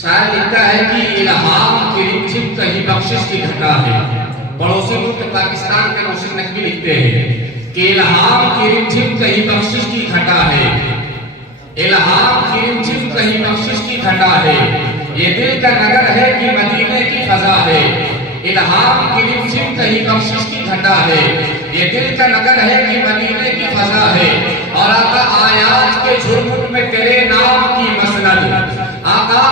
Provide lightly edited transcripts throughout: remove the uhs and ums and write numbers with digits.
شاعر لکھتا ہے کہ الہام کی رمجھم کہیں بخشش کی گھٹا ہے۔ پڑوسی ملک پاکستان کے روشن نقوی لکھتے ہیں کہ الہام کی رمجھم کہیں بخشش کی گھٹا ہے، الہام کی رمجھم کہیں بخشش کی گھٹا ہے، یہ دل کا نگر ہے کہ مدینے کی فضا ہے۔ الہام کی رمجھم کہیں بخشش کی گھٹا ہے، یہ دل کا نگر ہے کہ مدینے کی فضا ہے۔ اور آقا آیات کے جھرمٹ میں تیرے نام کی مسند، آقا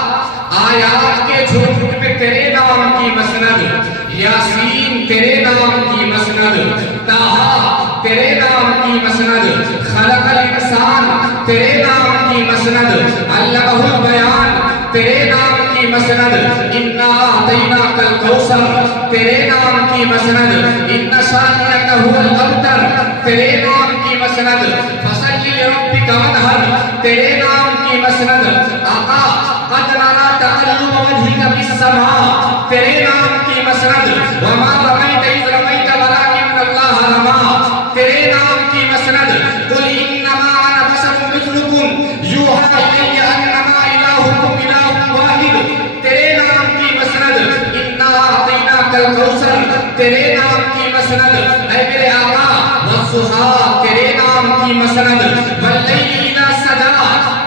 آیات کے جھرمٹ میں تیرے نام کی مسند، یاسین تیرے نام کی مسند، طٰہٰ تیرے نام کی مسند، خلق الانسان تیرے نام کی مسند، علمہ البیان تیرے نام کی مسند، انا اعطیناک الکوثر تیرے نام کی مسند، ان شانئک ھو الابتر تیرے نام کی مسند، فصل لربک وانحر تیرے نام کی مسند۔ آقا قد نرى تقلب وجهك في السماء تیرے نام کی مسند، وما رمیت اذ رمیت ولکن اللہ رمی تیرے نام کی مسند، قل انما انا بشر مثلکم یوحی الی انما الہکم الہ واحد تیرے نام کی مسند، انا اعطیناک الکوثر تیرے نام کی مسند۔ اے میرے آقا والضحیٰ تیرے نام کی مسند، واللیل اذا سجی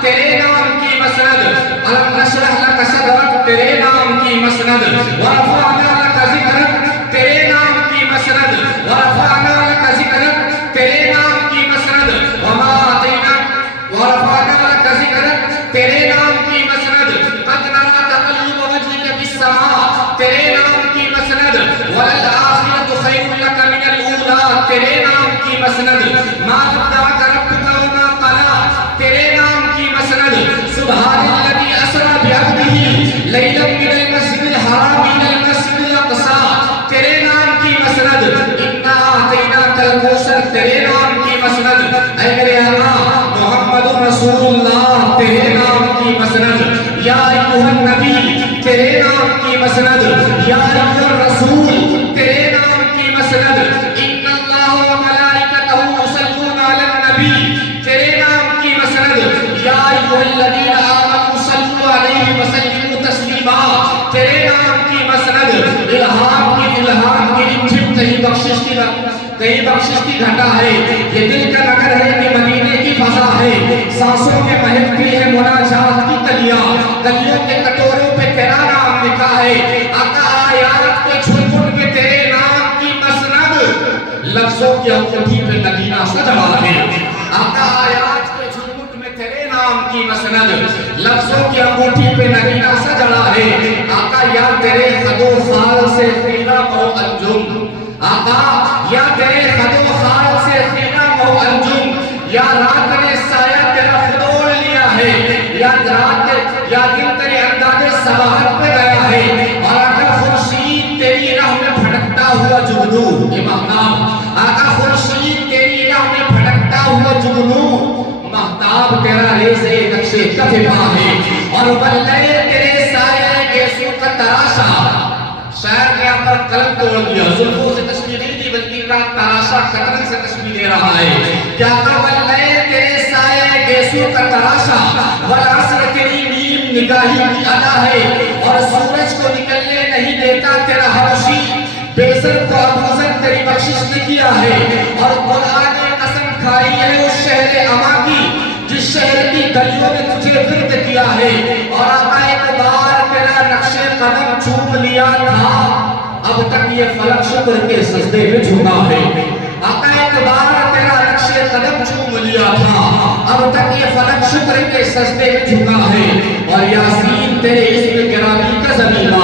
تیرے نام کی مسند، الم نشرح لک صدرک تیرے نام کی مسند، ورفعنا لک ذکرک تیرے نام کی مسند، ورفعنا لک ذکرک تیرے نام کی مسند، وما اعطیناک ورفعنا لک ذکرک تیرے نام کی مسند، قد نرى تقلب وجهك في السماء تیرے نام کی مسند، وللآخرة خیر لک من الاولی تیرے نام کی مسند، ما ودعک ربک وما قلی تیرے نام کی مسند، سبحان الذی اسری بعبدہ لیلا من المسجد الحرام الى المسجد الاقصی تیرے نام کی مسند، انا اعطیناک الکوثر تیرے نام کی مسند۔ اے میرے آقا محمد رسول اللہ تیرے نام کی مسند، یا ایھا النبی تیرے نام کی مسند، یا ایھا الرسول تیرے نام کی مسند، ان اللہ وملائکتہ یصلون علی النبی تیرے نام کی مسند، یا ایھا الذین آمنوا صلوا علیہ وسلموا تسلیما تیرے نام کی مسند۔ الہام کی رمجھم کہیں بخشش کی گھٹا ہے، یہ دل کا نگر ہے کہ مدینے کی فضا ہے، سانسوں میں مہکتی ہے مناجات کی کلیاں، کلیوں کے کٹوروں پہ تیرا نام لکھا ہے۔ آقا آیات کے جھرمٹ میں تیرے نام کی مسند، لفظوں کی انگوٹھی پہ نگینہ سجا ہے۔ آقا آیات کے جھرمٹ میں تیرے نام کی مسند، لفظوں کی انگوٹھی پہ نگینہ سجا ہے۔ آقا یا تیرے خد و خال سے خیرہ و انجم، آقا یا تیرے خد و خال سے خیرہ و انجم، یا رات نے سایہ تیرا خدوڑ لیا ہے، یا دن تیرے انداز سباحت پہ گیا ہے، اور آقا خورشید تیری راہ میں بھٹکتا ہوا جگنو، یہ مہتاب آقا خورشید تیری راہ میں بھٹکتا ہوا جگنو، مہتاب تیرا ریزے نقش کف پا ہے، اور واللیل تیرے سایہ گیسوں کا تراشا۔ شاعر نے یہاں پر قلم توڑ دیا، زلفوں سے تشبیہ نہیں دی بلکہ رات تراشا قطرن سے تشبیہ دے رہا ہے کہ آقا واللیل تیرے سایہ گیسوں کا تراشا، والعصر تیری نیم نگاہی کی ادا ہے، اور سورج کو نکلنے نہیں دیتا تیرا حبشی، بیزر کو ابوذر تیری بخشش نے کیا ہے، اور قرآن نے قسم کھائی ہے اس شہر اما کی جس شہر کی گلیوں میں تجھے ورد کیا ہے، اور آقا ایک بار تیرا نقش قدم چوم لیا تھا، اب تک یہ فلک شکر کے سجدے میں جھکا ہے۔ آقا ایک بار تیرا نقش قدم چوم لیا تھا، اب تک یہ فلک شکر کے سجدے میں جھکا ہے، اور یاسین تیرے اسم گرامی کا زمینہ،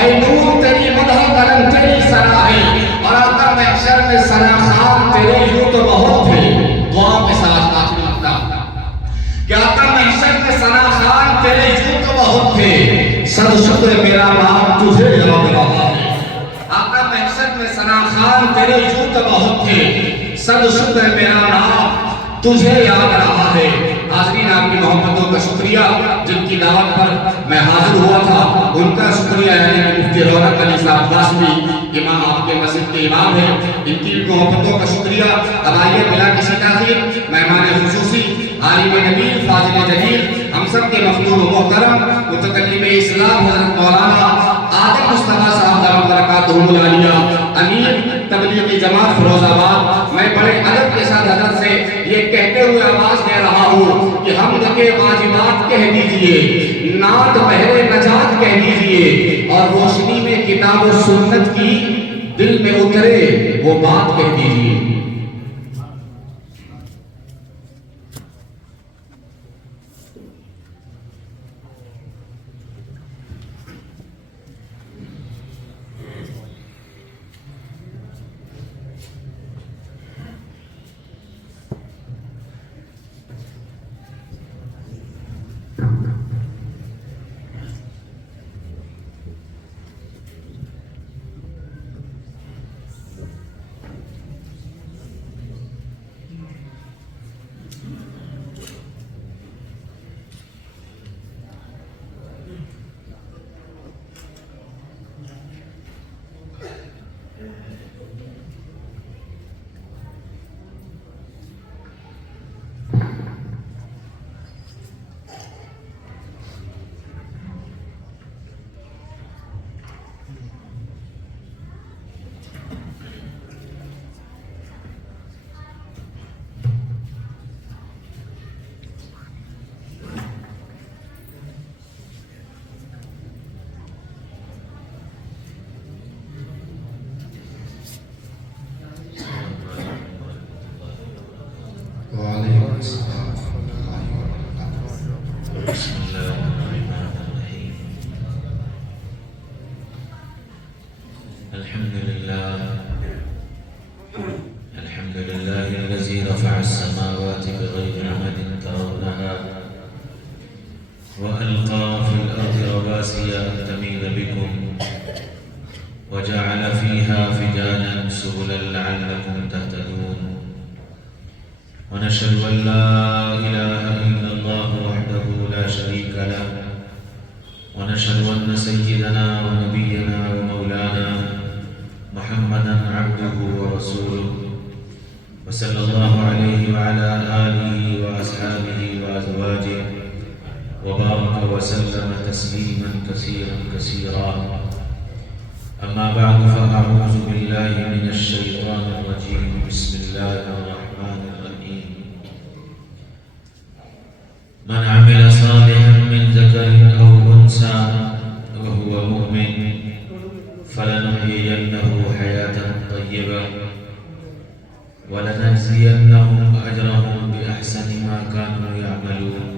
اے نور تیری مدح کرم تیری سنا ہے، اور آقا محشر میں ثنا خوان تیرے یوں تو بہت تھے۔ دعا کے ساتھ آخری لگتا کہ آقا محشر میں ثنا خوان تیرے یوں تو بہت تھے، صد شکر میرا نام تجھے یاد رہا ہے۔ آقا محشر میں ثنا خوان تیرے یوں تو بہت تھے، صد شکر میرا نام تجھے یاد رہا ہے۔ حاضرین آپ کی محبتوں کا شکریہ، جن کی دعوت پر میں حاضر ہوا تھا ان کا شکریہ ہے۔ مفتی رونق علی صاحب قاسمی امام آپ کے مسجد کے امام ہیں، ان کی محبتوں کا شکریہ۔ اب آئیے بلا کسی تاخیر مہمان خصوصی عالم نبی فاضل جلیل ہم سب کے مخدوم و محترم متکلم اسلام حضرت مولانا آدم مصطفیٰ صاحب دامت برکاتہم العالیہ امیر تبلیغی جماعت فیروز آباد، میں بڑے ادب کے ساتھ حضرت سے یہ کہتے ہوئے آواز دے رہا ہوں کہ حمد کے واجبات کہہ دیجئے، نعت بہر نجات کہہ دیجئے، اور روشنی میں کتاب و سنت کی دل میں اترے وہ بات کہہ دیجئے۔ الحمد لله الذي رفع السماوات بغير عمد ترونها وألقى في الأرض رواسي أن تميد بكم وجعل فيها فجاجا سبلا لعلكم تهتدون ونشهد أن لا إله إلا الله وحده لا شريك له ونشهد أن سيدنا ونبينا ومولانا محمدا عبده ورسوله وصلى الله عليه وعلى آله وأصحابه وأزواجه وبارك وسلم تسليما كثيرا كثيرا. أما بعد فأعوذ بالله من الشيطان الرجيم. بسم الله الرحمن الرحيم. من عمل صالحا من ذكر أو أنثى وهو مؤمن فلنحيينه حياة طيبة ولنجزينهم أجرهم بأحسن ما كانوا يعملون.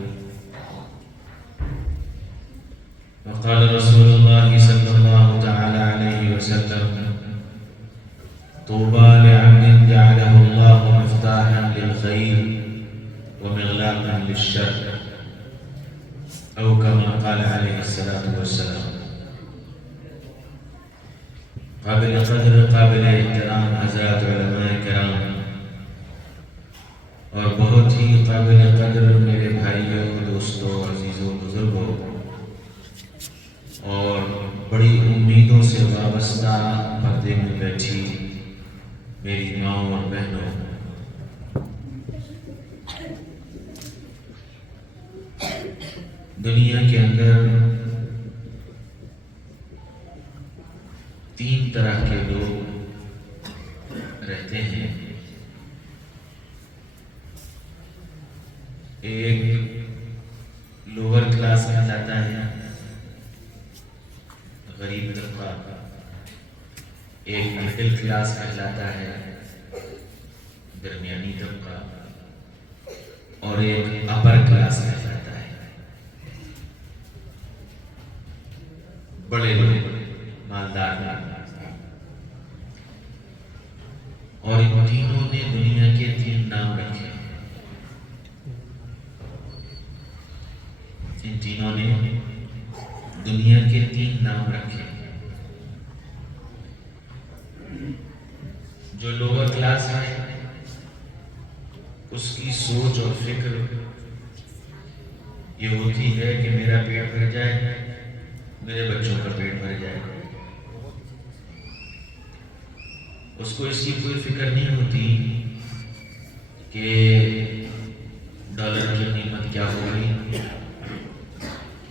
وقال رسول الله صلى الله تعالى عليه وسلم: طوبى لعبد جعله الله مفتاحا للخير ومغلاقا للشر، أو كما قال عليه الصلاة والسلام. قابل قدر قابل احترام حضرات علماء کرام اور بہت ہی قابل قدر میرے بھائیوں، دوستوں، عزیزوں، بزرگوں اور بڑی امیدوں سے وابستہ پردے میں بیٹھی میری ماؤں اور بہنوں، دنیا کے اندر تین طرح کے لوگ رہتے ہیں. ایک لوور کلاس کہلاتا ہے، غریب طبقہ. ایک مڈل کلاس کہلاتا ہے، درمیانی طبقہ. اور ایک اپر کلاس کہلاتا ہے، بڑے مالدار. اور ان تینوں نے دنیا کے تین نام رکھے. ان تینوں نے دنیا کے تین نام رکھے. جو لوور کلاس ہے اس کی سوچ اور فکر یہ ہوتی ہے کہ میرا پیٹ بھر جائے، میرے بچوں کا پیٹ بھر جائے. اس کو اس کی کوئی فکر نہیں ہوتی کہ ڈالر کی قیمت کیا ہوگی،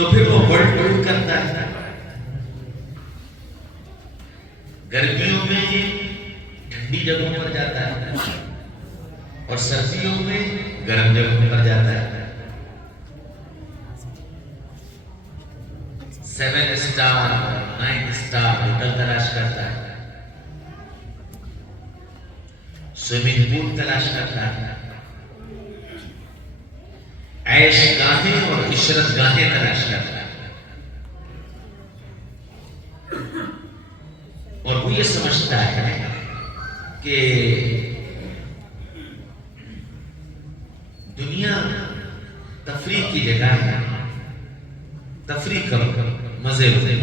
تو پھر وہ ورلڈ ٹور کرتا ہے. گرمیوں میں ٹھنڈی جگہوں پر جاتا ہے اور سردیوں میں گرم جگہوں پر جاتا ہے. 7 اسٹار 9 اسٹار ہوٹل تلاش کرتا ہے, سوئمنگ پول تلاش کرتا ہے, عیش گاہیں اور عشرت گاہیں تلاش کرتا ہے, اور وہ یہ سمجھتا ہے کہ دنیا تفریح کی جگہ ہے, تفریح کرو, مزے ہوتے.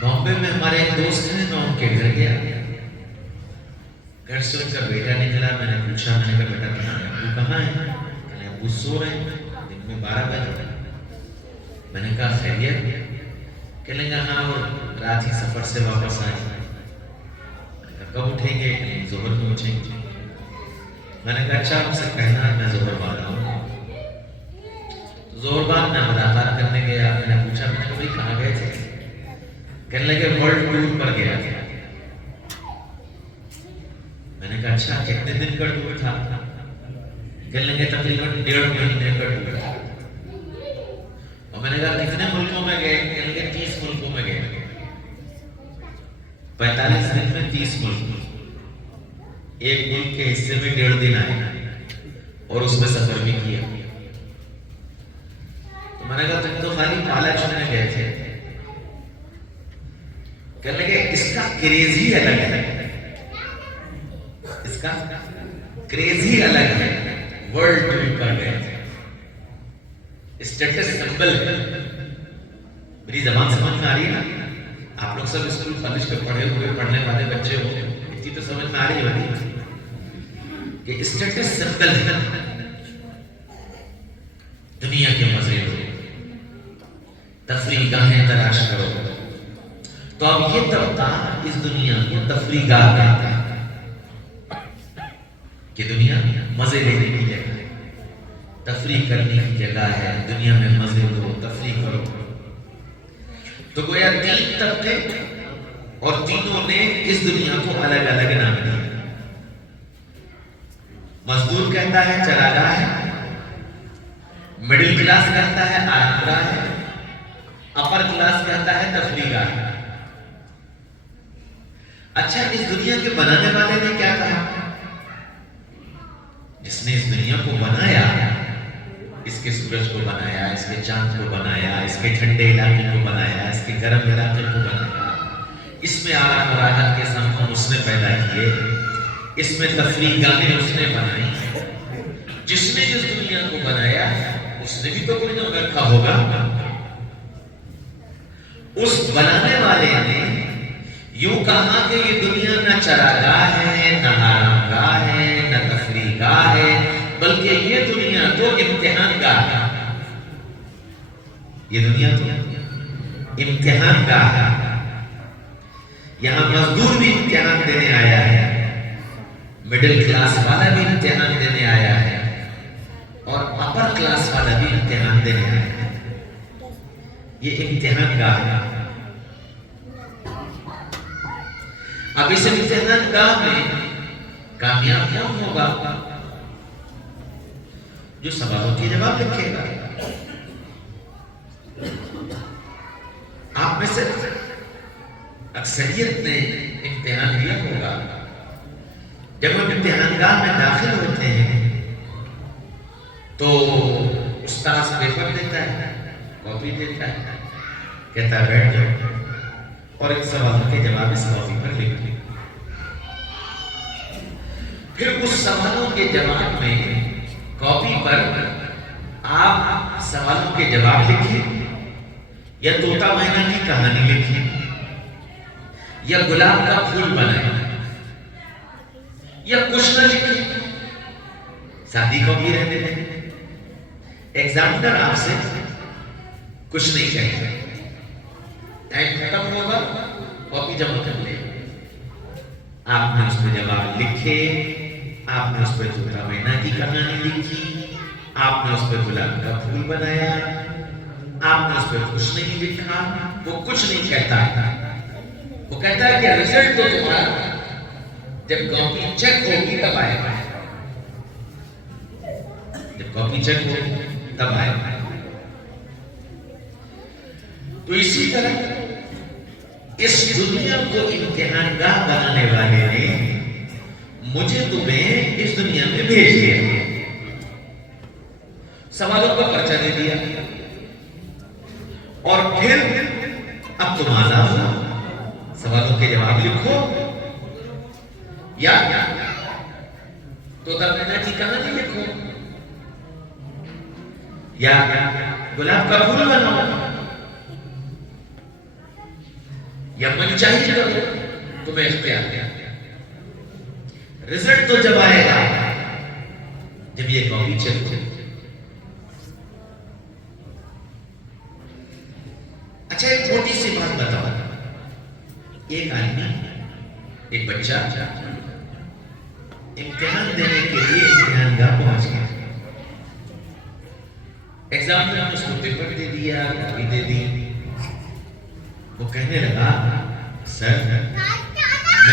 بامبے میں ہمارے ایک دوست ہیں, میں ان کے گھر گیا. گھر سے ان کا بیٹا نکلا. میں نے پوچھا, میں نے کہا بیٹا کہاں ہے؟ ابو کہاں ہے؟ کہنے ابو سو رہے ہیں, دن میں 12 بجے. میں نے کہا خیریت؟ کہنے لگا ہاں وہ رات ہی سفر سے واپس آئے. میں نے کہا کب اٹھیں گے؟ ظہر میں اٹھیں گے. میں نے کہا اچھا آپ سے کہنا میں ظہر بعد آؤں. ظہر بعد میں ملاقات کرنے گیا. میں نے پوچھا, میں نے کہا بھائی کہاں گئے تھے؟ کہنے لگے ورلڈ ٹور پر گیا تھا. میں نے کہا اچھا کتنے دن کا ٹور تھا؟ کہنے لگے تقریباً 1.5 مہینے کا ٹور تھا. اور میں نے کہا کتنے ملکوں میں گئے؟ کہنے لگے 30 ملکوں میں گئے. 45 دن میں 30 ملک. ایک ملک کے حصے میں 1.5 دن آئے اور اس میں سفر بھی کیا. تو میں نے کہا تم تو خالی مالا چننے گئے تھے. کہنے لگے اس کا کریز ہی الگ ہے, اس کا کریز ہی الگ ہے. ورلڈ ٹور پر گئے تھے, اسٹیٹس سمبل ہے. میری زبان سمجھ میں آ رہی ہے نا؟ آپ لوگ سب اسکول کالج کے پڑھے ہوئے پڑھنے والے بچے ہو, اتنی تو سمجھ میں آ رہی ہوگی کہ اسٹیٹس سمبل ہے. دنیا کے مزے لو, تفریح گاہیں تلاش کرو. تو اب یہ طبقہ اس دنیا کو تفریح گاہ کہتا ہے کہ دنیا مزے لینے کی جگہ ہے, تفریح کرنے کی جگہ ہے. دنیا میں مزے لو, تفریح کرو. تو گویا 3 طبقے اور تینوں نے اس دنیا کو الگ الگ نام دیا. مزدور کہتا ہے چراگاہ ہے, مڈل کلاس کہتا ہے آرام گاہ ہے, اپر کلاس کہتا ہے تفریح گاہ ہے. اچھا اس دنیا کے بنانے والے نے کیا کہا؟ جس نے اس دنیا کو بنایا, اس کے سورج کو بنایا, اس کے چاند کو بنایا, اس کے ٹھنڈے علاقے کو بنایا, اس کے گرم علاقے کو بنایا, اس میں اعلیٰ مراحل کے سامان اس نے پیدا کیے, اس میں تفریح گاہیں اس نے بنائی. جس نے جس دنیا کو بنایا اس نے بھی تو کوئی نام رکھا ہوگا. اس بنانے والے نے یوں کہا کہ یہ دنیا نہ چراگاہ ہے, نہ آرام گاہ ہے, نہ تفریح گاہ ہے, بلکہ یہ دنیا تو امتحان گاہ ہے. یہ دنیا تو امتحان گاہ ہے. یہاں مزدور بھی امتحان دینے آیا ہے, مڈل کلاس والا بھی امتحان دینے آیا ہے, اور اپر کلاس والا بھی امتحان دینے آیا ہے. یہ امتحان گاہ ہے. اب اس امتحان گاہ میں کامیاب کون ہوگا؟ جو سوالوں کے جواب لکھے گا. آپ میں سے اکثریت نے امتحان دیا ہوگا. جب ہم امتحان گاہ میں داخل ہوتے ہیں تو استاد پیپر دیتا ہے, کاپی دیتا ہے, کہتا ہے بیٹھ جاؤ اور ان سوالوں کے جواب اس کاپی پر لکھ لیں. پھر اس سوالوں کے جواب میں کاپی پر آپ سوالوں کے جواب لکھیں, یا طوطا مینا کی کہانی لکھیں, یا گلاب کا پھول بنائیں, یا کچھ نہ لکھیں. شادی کو بھی رہنے دیں. ایگزامنر آپ سے کچھ نہیں کہے گا. ٹائم ختم ہوگا, کاپی جمع کر لے. آپ نے اس میں جواب لکھے, آپ نے اس پہ طوطا مینا کی کہانی لکھی, آپ نے اس پہ گلاب کا پھول بنایا، آپ نے اس پہ کچھ نہیں لکھا، وہ کچھ نہیں کہتا، وہ کہتا ہے کہ رزلٹ تو تمہارا جب کاپی چیک ہوگی تب آئے گا، جب کاپی چیک ہوگی تب آئے گا۔ تو اسی طرح اس دنیا کو امتحان گاہ بنانے والے نے مجھے تمہیں اس دنیا میں بھیج دیا، سوالوں کا پرچہ دے دیا، اور پھر اب تم آزاد ہو، سوالوں کے جواب لکھو یا طوطا مینا کی کہانی لکھو یا گلاب کا پھول بناؤ یا من چاہیے کرو، تمہیں اختیار ہے۔ رزلٹ تو جب آئے گا جب یہ کاپی چیک ہو۔ اچھا ایک چھوٹی سی بات بتاؤ، ایک آدمی، ایک بچہ امتحان دینے کے لیے امتحان گاہ پہنچ گیا، ایگزام میں اس کو پیپر دے دیا، کاپی دے دی، وہ کہنے لگا سر میں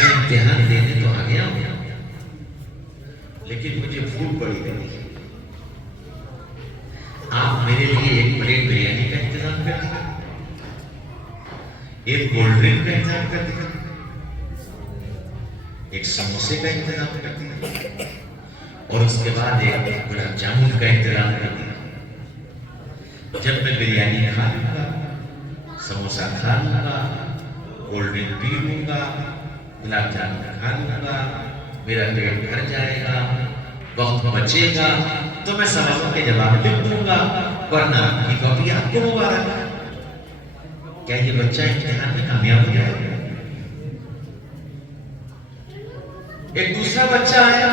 امتحان دینے تو آ گیا ہوں لیکن مجھے بھوک بڑی لگی، آپ میرے لیے ایک پلیٹ بریانی کا انتظام کر دیں، ایک کولڈ ڈرنک کا انتظام کر دیں، ایک سموسے کا انتظام کر دیں، اور اس کے بعد ایک گلاب جامن کا انتظام کر دیں۔ جب میں بریانی کھا لوں گا، سموسا کھا لوں گا، کولڈ ڈرنک پی لوں گا، گلاب جامن کھا لوں گا، میرا پیٹ بھر جائے گا، وقت بچے گا تو میں سوالوں کے جواب لکھ دوں گا، ورنہ آپ کی کاپی آپ کو مبارک۔ کیا یہ بچہ امتحان میں کامیاب ہو جائے گا؟ ایک دوسرا بچہ آیا،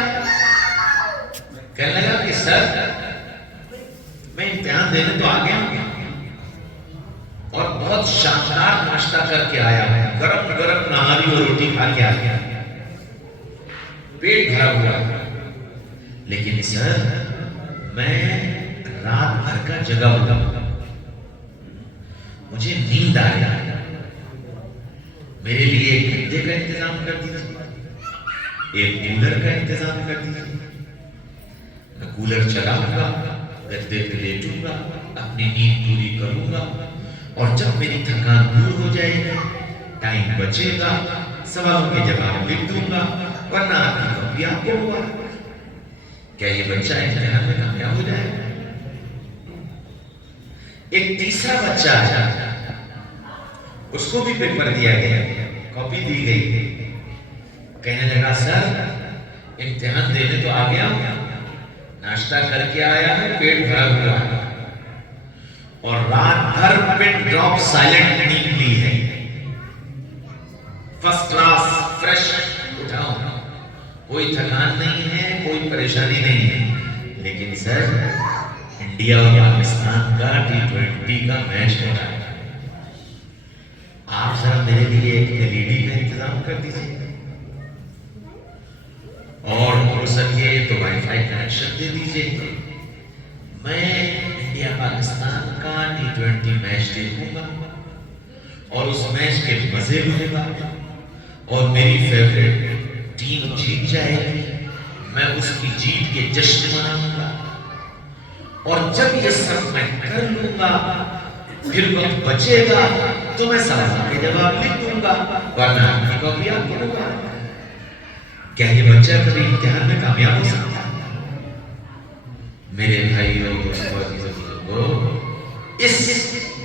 کہنے لگا کہ سر میں امتحان دینے تو آ گیا ہوں اور بہت شاندار ناشتہ کر کے آیا ہوں، گرم گرم نہاری اور روٹی کھا کے آ گیا، پیٹ بھرا ہوا ہے، لیکن سر میں رات بھر کا جگا ہوا ہوں، مجھے نیند آ رہا ہے، میرے لیے ایک گدے کا انتظام کر دیجیے، ایک کولر کا انتظام کر دیجیے، میں کولر چلاؤں گا، گدے پہ لیٹوں گا، اپنی نیند پوری کروں گا، اور جب میری تھکان دور ہو جائے گی، ٹائم بچے گا، سوالوں کے جواب لکھ دوں گا، ورنہ آپ کی کاپی آپ کو ہوا۔ کیا یہ بچہ امتحان میں کامیاب ہو جائے گا؟ ایک تیسرا بچہ آیا، اس کو بھی پیپر دیا گیا، کاپی دی گئی، کہنے لگا سر امتحان دینے تو آ گیا ہوں، ناشتہ کر کے آیا ہے، پیٹ بھرا ہوا ہے، اور رات بھر پن ڈراپ سائلنٹ نیند لی ہے، فرسٹ کلاس فریش اٹھا ہوں، کوئی تھکان نہیں ہے، کوئی پریشانی نہیں ہے، لیکن سر انڈیا اور پاکستان کا T20 کا میچ ہو رہا ہے، آپ ذرا میرے لیے ایک LED کا انتظام کر دیجیے، اور ہو سکے تو وائی فائی کنیکشن دے دیجیے، میں انڈیا پاکستان کا T20 میچ دیکھوں گا اور اس میچ کے مزے لوں گا، اور میری فیوریٹ ٹیم جیت جائے گی، میں اس کی جیت کے جشن مناؤں گا، اور جب یہ سب میں کر لوں گا پھر وقت بچے گا تو میں سوالوں کے جواب لکھ دوں گا، ورنہ آپ کی کاپی آپ کو دوں گا۔ کیا یہ بچہ کبھی امتحان میں کامیاب ہو سکتا ہے؟ میرے بھائیوں اور بزرگوں، اس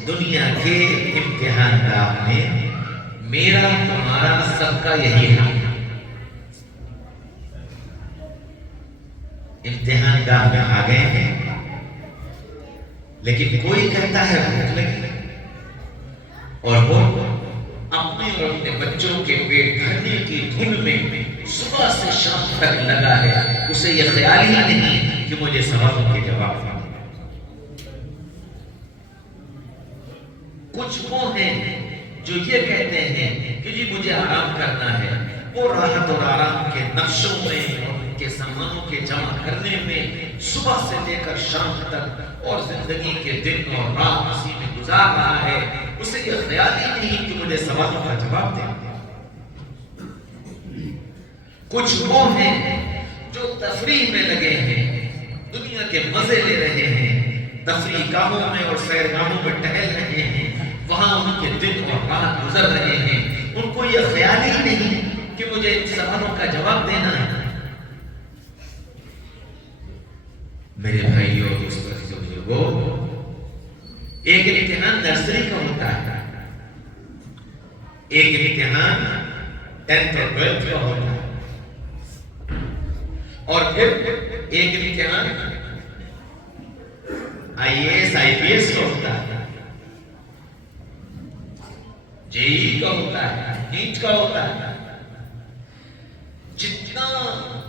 دنیا کے امتحان گاہ میں میرا تمہارا سب کا یہی حال ہے، امتحان گاہ میں آ گئے ہیں، لیکن کوئی کہتا ہے بھوک لگی، اور وہ اپنے اور اپنے بچوں کے پیٹ بھرنے کی دھن میں صبح سے شام تک لگا ہے، اسے یہ خیال ہی نہیں کہ مجھے سوالوں کے جواب دیں۔ کچھ وہ ہیں جو یہ کہتے ہیں کہ جی مجھے آرام کرنا ہے، وہ راحت اور آرام کے نقشوں میں اور ان کے سامانوں کے جمع کرنے میں صبح سے لے کر شام تک اور زندگی کے دن اور رات اسی میں گزار رہا ہے، اسے یہ خیال ہی نہیں کہ مجھے سوالوں کا جواب دے۔ کچھ وہ ہیں جو تفریح میں لگے ہیں، دنیا کے مزے لے رہے ہیں، تفریح گاہوں میں اور سیرگاہوں میں ٹہل رہے ہیں، وہاں ان کے دن اور رات گزر رہے ہیں، ان کو یہ خیال ہی نہیں کہ مجھے ان سوالوں کا جواب دینا ہے۔ میرے بھائیوں اور دوستوں عزیزو بزرگوں، ایک امتحان نرسری کا ہوتا ہے، ایک امتحان 10th اور 12th کا ہوتا ہے، اور پھر ایک امتحان IAS IPS کا ہوتا ہے، JEE کا ہوتا ہے، نیٹ کا ہوتا ہے۔ جتنا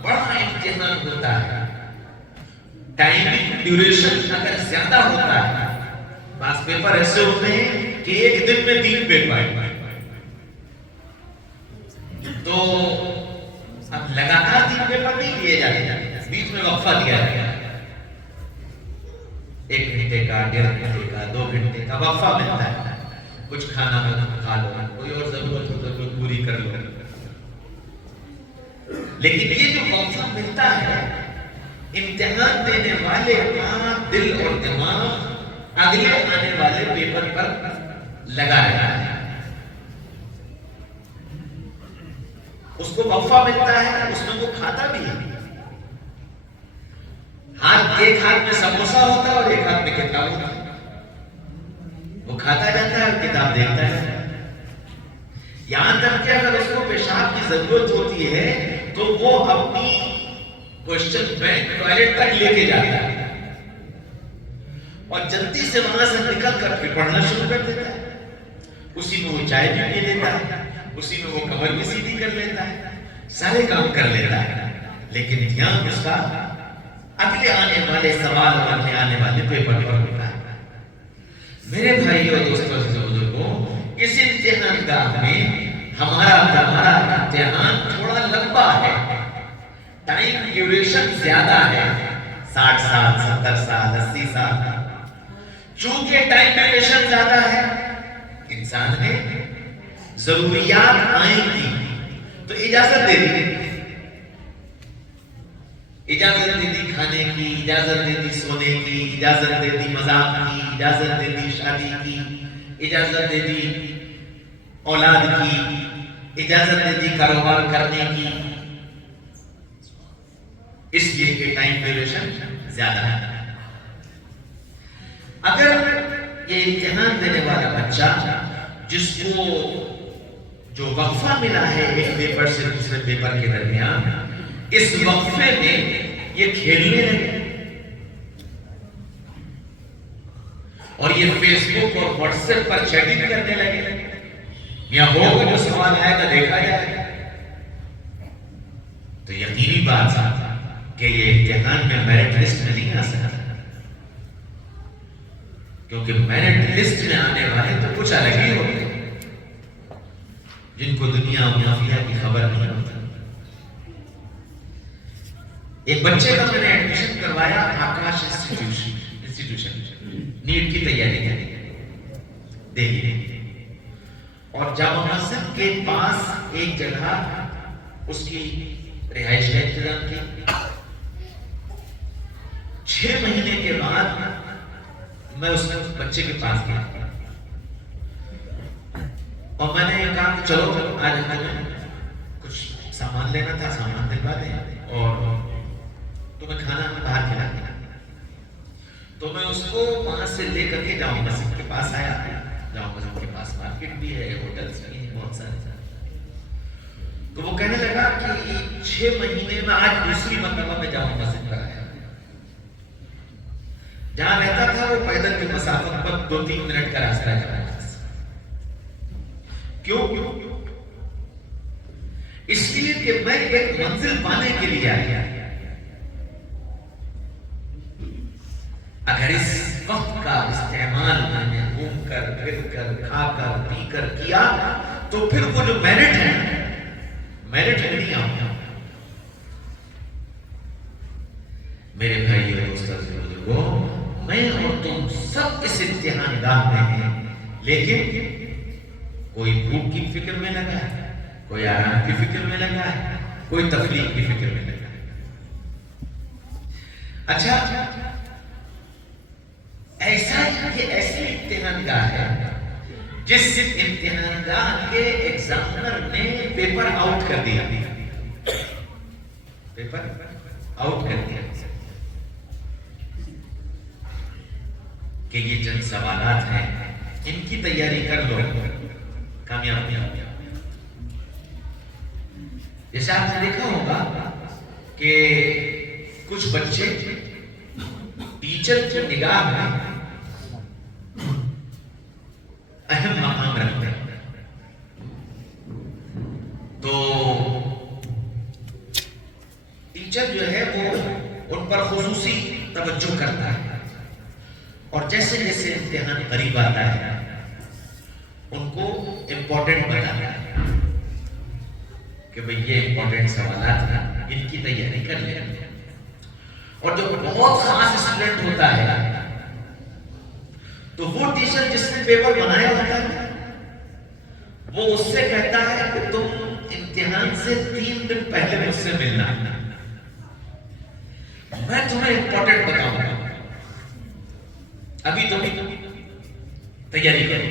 بڑا امتحان ہوتا ہے، ٹائمنگ ڈیوریشن اگر زیادہ ہوتا ہے، بعض پیپر ایسے ہوتے ہیں کہ ایک دن میں 3 پیپر، تو اب لگاتار 3 پیپر نہیں لیے جاتے، بیچ میں وقفہ دیا جاتا ہے، 1 گھنٹے کا، 1.5 گھنٹے کا، 2 گھنٹے کا وقفہ ملتا ہے، کچھ کھانا کھا لو، کوئی اور ضرورت ہو تو پوری کر لو۔ لیکن یہ جو وقفہ ملتا ہے، امتحان دینے والے کا دل اور دماغ اگلے آنے والے پیپر پر لگا رہا ہے۔ اس کو وقفہ ملتا ہے، اس میں وہ کھاتا بھی ہے، ایک ہاتھ میں سموسہ ہوتا ہے اور ایک ہاتھ میں کتاب ہوتا ہے، وہ کھاتا جاتا ہے اور کتاب دیکھتا ہے، یہاں تک کہ اگر اس کو پیشاب کی ضرورت ہوتی ہے تو وہ اپنی کوشچن بینک ٹوائلٹ تک لے کے جاتا ہے اور جلدی سے وہاں سے نکل کر پھر پڑھنا شروع کر دیتا ہے، اسی میں وہ چائے بھی پی لیتا ہے، اسی میں وہ کمر بھی سیدھی کر لیتا ہے، سارے کام کر لیتا ہے، لیکن دھیان اس کا اگلے آنے والے سوال اور اگلے آنے والے پیپر پر ہوتا ہے۔ میرے بھائیوں اور دوستوں عزیزو بزرگوں، اس امتحان گاہ میں ہمارا امتحان تھوڑا لمبا ہے، ٹائم ڈیوریشن زیادہ ہے، 60 سال، 70 سال، 80 سال۔ چونکہ ٹائم ڈیوریشن زیادہ ہے، انسان نے ضروریات آئیں گی تو اجازت دے دی، اجازت دے دی کھانے کی، اجازت دے دی سونے کی، اجازت دے دی مذاق کی، اجازت دے دی شادی کی، اجازت دے دی اولاد کی، اجازت دے دی کاروبار کرنے کی، اس لیے کہ ٹائم ڈیوریشن زیادہ ہے۔ اگر یہ امتحان دینے والا بچہ جس کو جو وقفہ ملا ہے ایک پیپر سے دوسرے پیپر کے درمیان، اس وقفے میں یہ کھیلنے لگے اور یہ فیس بک اور واٹس ایپ پر چیٹنگ کرنے لگے، یا ہوگا جو سوال آئے گا دیکھا جائے گا، تو یقینی بات ہے کہ یہ امتحان میں میرٹ لسٹ میں نہیں آ سکتا، کیونکہ میرٹ لسٹ میں آنے والے تو کچھ الگ ہی ہوتے ہیں جن کو دنیا اور مافیا کی خبر نہیں ہوتی۔ ایک بچے کا میں نے ایڈمیشن کروایا آکاش انسٹیٹیوشن، نیٹ کی تیاری کرنے دہلی، اور جامع مسجد کے پاس ایک جگہ اس کی رہائش کا انتظام کی۔ 6 مہینے کے بعد میں اس بچے کے پاس گیا اور میں نے کہا کہ چلو آج ہمیں کچھ سامان لینا تھا، سامان دلوا دیں اور تمہیں کھانا ہمیں باہر کھلا دیں۔ تو میں اس کو وہاں سے لے کر کے جامع مسجد کے پاس آیا، جامع مسجد کے پاس مارکیٹ بھی ہے، ہوٹلز بھی ہیں بہت سارے، تو وہ کہنے لگا کہ 6 مہینے میں آج دوسری مرتبہ میں جامع مسجد پر آیا، جہاں رہتا تھا وہ پیدل کی مسافت پر 2-3 منٹ کا راستہ ہے۔ کیوں؟ اس لیے کہ میں ایک منزل پانے کے لیے آیا، اگر اس وقت کا استعمال میں نے گھوم کر پھر کر کھا کر پی کر کیا تو پھر وہ جو میرٹ ہے میرٹ نہیں آؤں گا۔ میرے بھائیوں سب اس امتحان گاہ میں ہیں، لیکن کوئی بھوک کی فکر میں لگا ہے، کوئی آرام کی فکر میں لگا ہے، کوئی تفریح کی فکر میں لگا ہے۔ اچھا، ایسی امتحان گاہ ہے جس امتحان گاہ کے ایگزامنر نے پیپر آؤٹ کر دیا، پیپر آؤٹ کر دیا کہ یہ چند سوالات ہیں، ان کی تیاری کر لو، کامیاب نہیں ہو۔ جیسے آپ نے دیکھا ہوگا کہ کچھ بچے ٹیچر کی نگاہ میں اہم مقام رکھتے ہیں، تو ٹیچر جو ہے وہ ان پر خصوصی توجہ کرتا ہے، اور جیسے جیسے امتحان قریب آتا ہے ان کو امپورٹنٹ بتاتا ہے کہ بھئی یہ امپورٹنٹ سوالات ہیں، ان کی تیاری کر لیں۔ اور جو بہت خاص اسٹوڈنٹ ہوتا ہے تو وہ ٹیچر جس نے پیپر بنایا ہوتا ہے وہ اس سے کہتا ہے کہ تم امتحان سے 3 دن پہلے مجھ سے ملنا، میں تمہیں امپورٹنٹ بتاؤں گا، ابھی تم تیاری کرو،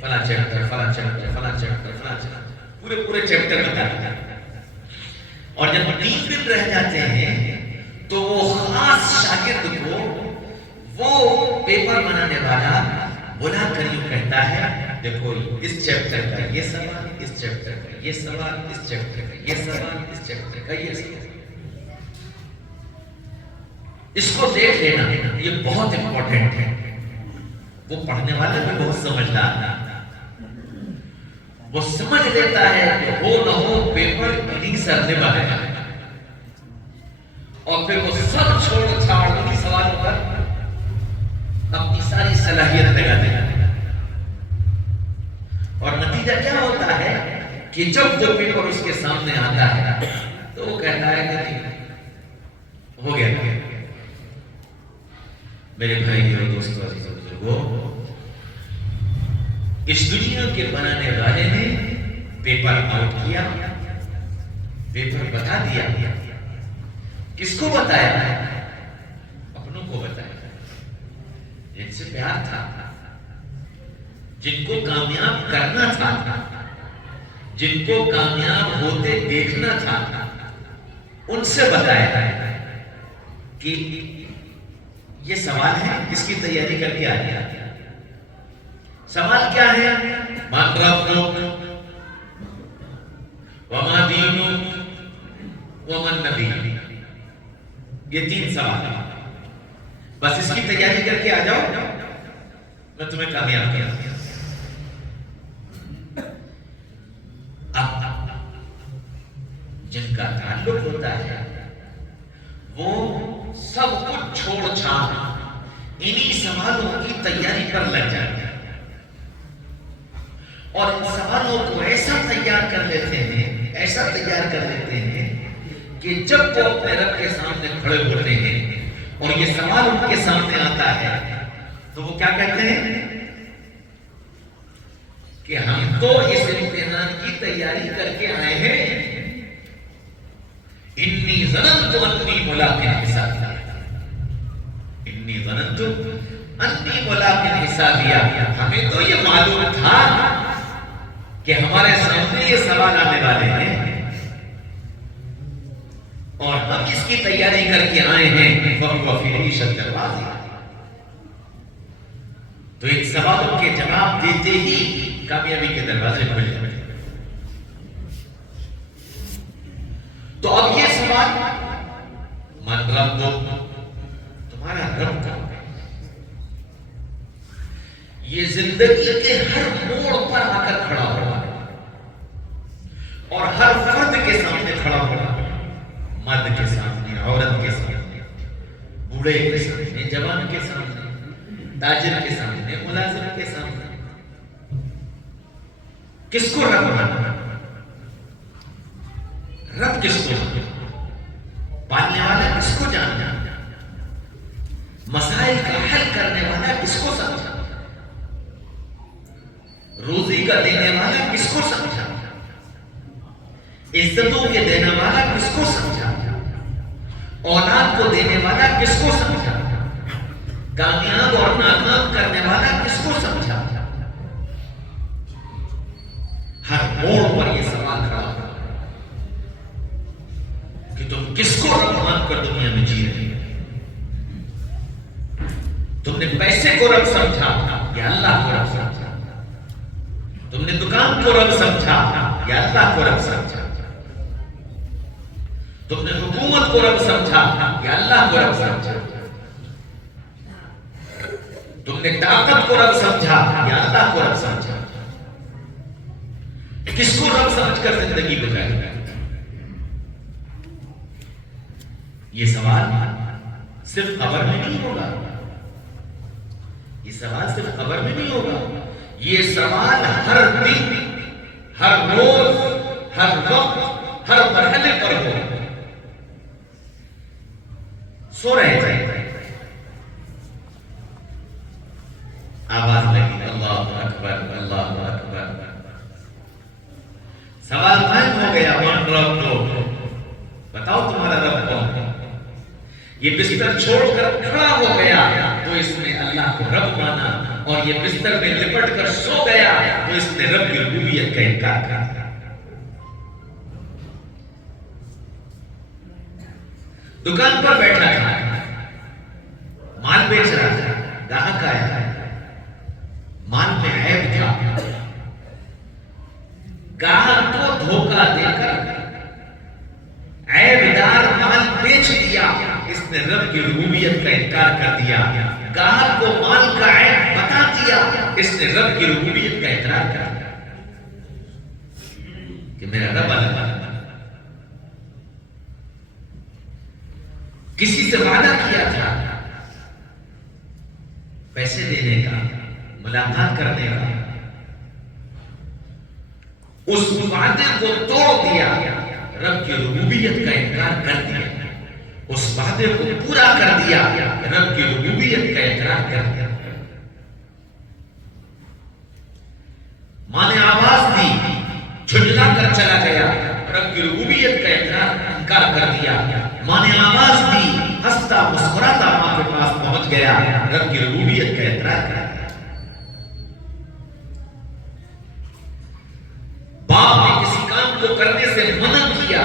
فلاں چیپٹر فلاں چیپٹر فلاں چیپٹر فلاں چیپٹر، پورے چیپٹر بتا دیا۔ اور جب 3 دن رہ جاتے ہیں تو وہ خاص شاگرد کو وہ پیپر بنانے والا بلا کر یوں کہتا ہے، دیکھو اس چیپٹر کا یہ سوال، اس چیپٹر کا یہ سوال، اس چیپٹر کا یہ سوال، اس چیپٹر کا یہ سوال، اس کو دیکھ لینا، یہ بہت امپورٹنٹ ہے۔ وہ پڑھنے والا بھی بہت سمجھدار ہے، وہ سمجھ لیتا ہے کہ ہو نہ ہو پیپر انہی سر نے بنایا، اور پھر وہ سب چھوڑ چھاڑ انہی سوالوں پر اپنی ساری صلاحیت لگا دیتا ہے، اور نتیجہ کیا ہوتا ہے کہ جب وہ پیپر اس کے سامنے آتا ہے تو وہ کہتا ہے کہ نہیں ہو گیا۔ میرے بھائی اور دوستوں عزیز و بزرگوں، اس دنیا کے بنانے والے نے پیپر آؤٹ کیا، پیپر بتا دیا، کس کو بتایا؟ اپنوں کو بتایا، جن سے پیار تھا، جن کو کامیاب کرنا تھا، جن کو کامیاب ہوتے دیکھنا تھا، ان سے بتایا کہ یہ سوال ہے، اس کی تیاری کر کے آیا۔ سوال کیا ہے؟ من ربک وما دینک ومن نبیک، یہ 3 سوال ہیں، بس اس کی تیاری کر کے آ جاؤ، میں تمہیں کامیاب کیا۔ اب جن کا تعلق ہوتا ہے وہ سب کچھ چھوڑ چھاڑ انہی سوالوں کی تیاری پر لگ جاتے ہیں، اور ان سوالوں کو ایسا تیار کر لیتے ہیں، ایسا تیار کر لیتے ہیں کہ جب وہ اپنے رب کے سامنے کھڑے ہوتے ہیں اور یہ سوال ان کے سامنے آتا ہے تو وہ کیا کہتے ہیں کہ ہم تو اس امتحان کی تیاری کر کے آئے ہیں، انی ظننت انی ملاق حسابیا، انی ظننت انی ملاق حسابیا، ہمیں تو یہ معلوم تھا کہ ہمارے سامنے یہ سوال آنے والے ہیں اور ہم اس کی تیاری کر کے آئے ہیں، فَهُوَ فِي عِيشَةٍ رَاضِيَةٍ۔ تو ان سوالوں کے جواب دیتے ہی کامیابی کے دروازے کھل جائیں۔ تو اب یہ سوال، من ربک، تمہارا رب کون ہے؟ یہ زندگی کے ہر موڑ پر آ کر کھڑا ہوا ہے اور ہر فرد کے سامنے کھڑا ہوا ہے، مرد کے سامنے، عورت کے سامنے، بوڑھے کے سامنے، جوان کے سامنے، تاجر کے سامنے، ملازم کے سامنے۔ کس کو رب ماننا؟ رب کس کو ماننا؟ پالنے والا کس کو جاننا؟ مسائل کا حل کرنے والا کس کو سمجھنا؟ روزی کا دینے والا کس کو سمجھا؟ عزتوں کے دینے والا کس کو سمجھا؟ اولاد کو دینے والا کس کو سمجھا؟ کامیاب اور ناکام کرنے والا کس کو سمجھا؟ ہر موڑ پر یہ سوال کھڑا ہو کہ تم کس کو رب مان کر دنیا میں جی رہے ہو؟ تم نے پیسے کو رب سمجھا یا اللہ کو رب سمجھا؟ تم نے دکان کو رب سمجھا یا اللہ کو رب سمجھا؟ تم نے حکومت کو رب سمجھا یا اللہ کو رب سمجھا؟ تم نے طاقت کو رب سمجھا یا اللہ کو رب سمجھا؟ کس کو رب سمجھ کر زندگی گزاری؟ یہ سوال صرف قبر میں نہیں ہوگا، یہ سوال صرف قبر میں نہیں ہوگا، یہ سوال ہر دن، ہر روز، ہر وقت، ہر مرحلے پر ہو۔ سو رہے تھے، آواز لگی اللہ اکبر اللہ اکبر، سوال قائم ہو گیا، من رب تو بتاؤ تمہارا رب کون ہے؟ یہ بستر چھوڑ کر کھڑا ہو گیا تو اس نے اللہ کو رب مانا، اور یہ بستر میں لپٹ کر سو گیا تو اس نے رب کی ربوبیت کا انکار کر دیا۔ دکان پر بیٹھا تھا، مال بیچ رہا تھا، گاہک آیا، مال میں عیب تھا، گاہک کو دھوکہ دے کر عیب دار مال بیچ دیا، اس نے رب کی ربوبیت کا انکار کر دیا۔ گاہک کو مال کا عیب بتا دیا، اس نے رب کی ربوبیت کا اقرار کر دیا کہ میرا رب اللہ۔ کسی سے وعدہ کیا تھا پیسے دینے کا، ملاقات کرنے کا، اس وعدے کو توڑ دیا، رب کی ربوبیت کا انکار کر دیا، اس وعدے کو پورا کر دیا، رب کی ربوبیت کا اقرار کر دیا۔ ماں نے آواز دی، جھنجلا کر چلا گیا، رب کی ربوبیت کا انکار کر دیا۔ ماں نے آواز دی، ہنستا مسکراتا ماں کے پاس پہنچ گیا، رب کی ربوبیت کا اقرار کر دیا۔ باپ نے کسی کام کو کرنے سے منع کیا،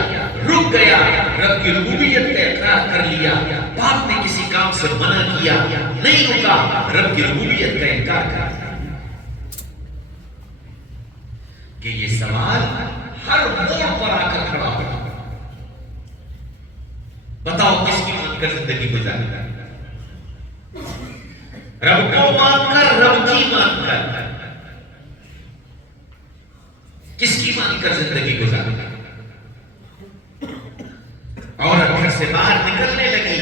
رک گیا، رب کی ربوبیت کا اقرار کر لیا۔ باپ نے کسی کام سے منع کیا، نہیں رکا، رب کی ربوبیت کا انکار کر دیا۔ کہ یہ سوال ہر موڑ پر آ کر کھڑا ہو، بتاؤ کس کی مان کر زندگی گزاری؟ رب کو مان کر، رب کی مان کر، کس کی مان کر زندگی گزاری؟ عورت گھر سے باہر نکلنے لگی،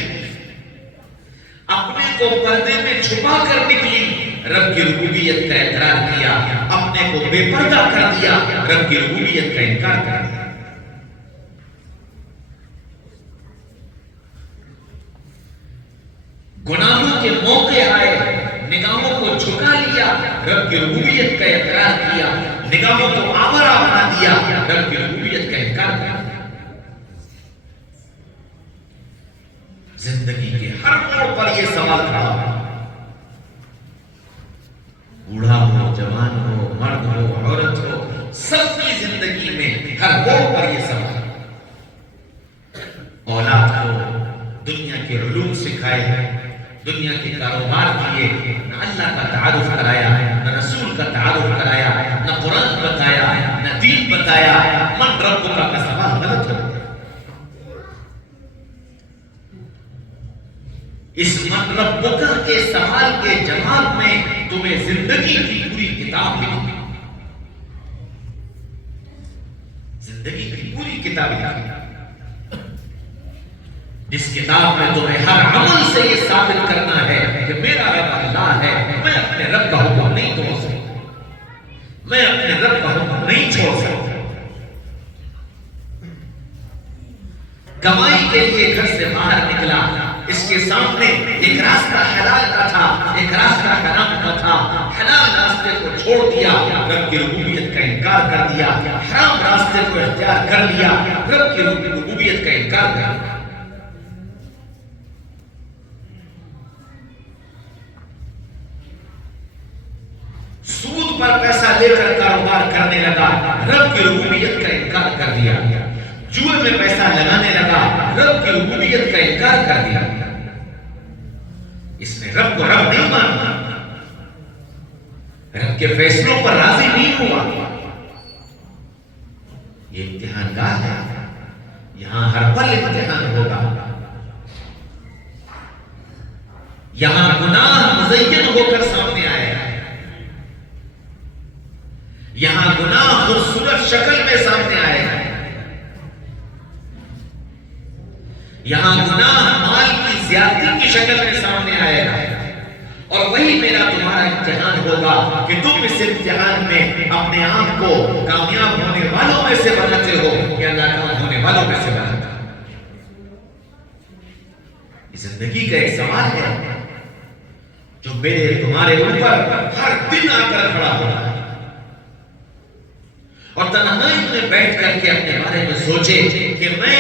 اپنے کو پردے میں چھپا کر نکلی، رب کی ربوبیت کا اقرار کیا، اپنے کو بے پردہ کر دیا، رب کی ربوبیت کا انکار کر دیا۔ گناہوں کے موقع آئے، نگاہوں کو جھکا لیا، رب کی ربوبیت کا اقرار کیا، نگاہوں کو آورا بنا دیا، رب کی ربوبیت کا انکار کر دیا۔ زندگی کے ہر موڑ پر یہ سوال کھڑا ہے، بوڑھا ہو، جوان ہو، مرد ہو، عورت ہو، سب کی زندگی میں ہر موڑ پر یہ سوال۔ اولاد کو دنیا کے علوم سکھائے، دنیا کے کاروبار کیے، نہ اللہ کا تعارف کرایا، نہ رسول کا تعارف کرایا، نہ قرآن بتایا، نہ دین بتایا، من رب کا سوال غلط ہو۔ اس من رب کے سوال کے جواب میں تمہیں زندگی کی پوری کتاب لکھی، زندگی کی پوری کتاب لکھی، جس کتاب میں تمہیں ہر عمل سے یہ ثابت کرنا ہے کہ میرا رب اللہ ہے، میں اپنے رب کا حکم نہیں توڑ سکتا، میں اپنے رب کا حکم نہیں چھوڑ سکتا۔ کمائی کے لیے گھر سے باہر نکلا، اس کے سامنے ایک راستہ حلال کا تھا، ایک راستہ حرام کا تھا۔ حلال راستے کو چھوڑ دیا، رب کی ربوبیت کا انکار کر دیا، حرام راستے کو اختیار کر لیا، رب کی ربوبیت کا انکار کر دیا۔ سود پر پیسہ لے کر کاروبار کرنے لگا، رب کی ربوبیت کا انکار کر دیا۔ جوئے میں پیسہ لگانے لگا، رب کی ربوبیت کا انکار کر دیا۔ اس نے رب کو رب نہیں مانا، رب کے فیصلوں پر راضی نہیں ہوا۔ یہ امتحان گاہ ہے، یہاں ہر پل امتحان ہوگا، یہاں گناہ مزین ہو کر سامنے آئے گا، یہاں گناہ خوبصورت شکل میں سامنے آئے گا، یہاں گناہ مال کی زیادتی کی شکل میں سامنے آئے گا۔ اور وہی میرا تمہارا امتحان ہوگا کہ تم اس امتحان میں اپنے آپ کو کامیاب ہونے والوں میں سے بناتے ہو یا ناکام ہونے والوں میں سے بناتے ہو۔ زندگی کا ایک سوال ہے جو میرے تمہارے اوپر ہر دن آ کر کھڑا ہو رہا ہے، اور تنہائی میں بیٹھ کر کے اپنے بارے میں سوچے کہ میں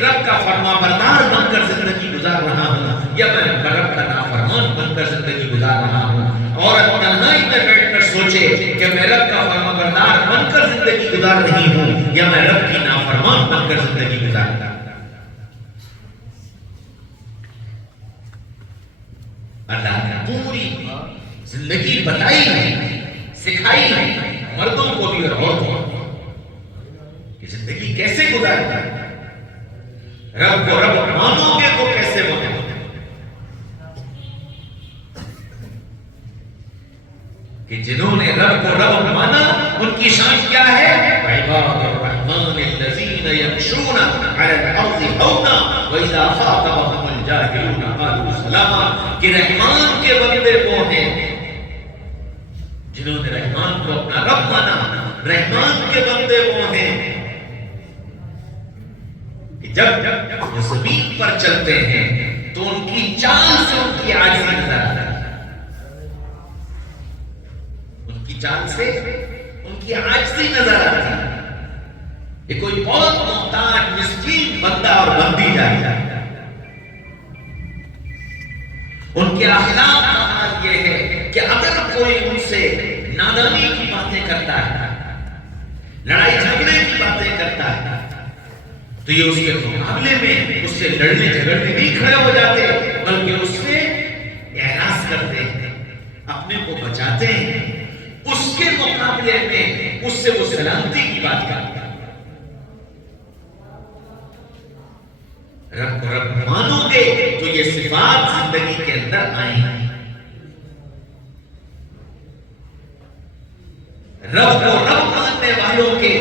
رب کا فرما بردار بن کر زندگی گزار رہا ہوں یا میں رب کا نافرمان بن کر زندگی گزار رہا ہوں۔ اور تنہائی میں بیٹھ کر سوچے کہ میں رب کا فرما بردار بن کر زندگی گزار رہی ہوں یا میں رب کی نافرمان بن کر زندگی گزار رہا ہوں۔ اللہ نے پوری زندگی بتائی نہیں، سکھائی نہیں، مردوں کو بھی اور عورتوں کو کہ زندگی کیسے گزارنا ہے، رب کو رب مانو گے تو کیسے مانو گے، کہ جنہوں نے رب کو رب مانا ان کی شان کیا ہے؟ عباد الرحمن الذین یمشون علی الارض ہونا واذا خاطبهم الجاہلون قالوا سلاما، کہ رحمان کے بندے وہ ہیں جنہوں نے رحمان کو اپنا رب مانا۔ رحمان کے بندے وہ ہیں کہ جب وہ زمین پر چلتے ہیں تو ان کی چال سے ان کی عاجزی نظر آتی ہے، ان کی چال سے ان کی عاجزی نظر آتی ہے۔ یہ کوئی بہت محتاج مسکین بندہ اور بندی جائے، ان کے اخلاق کا حال یہ ہے کہ اگر کوئی ان سے نادانی کی باتیں کرتا ہے، لڑائی جھگڑے کی باتیں کرتا ہے، تو یہ اس کے مقابلے میں اس سے لڑنے جھگڑنے نہیں کھڑے ہو جاتے، بلکہ اس سے اعراض کرتے ہیں، اپنے کو بچاتے ہیں، اس کے مقابلے میں اس سے وہ سلامتی کی بات کرتا ہے۔ رب کو رب مانو گے تو یہ صفات زندگی کے اندر آئیں گی۔ رب کو رب ماننے والوں کے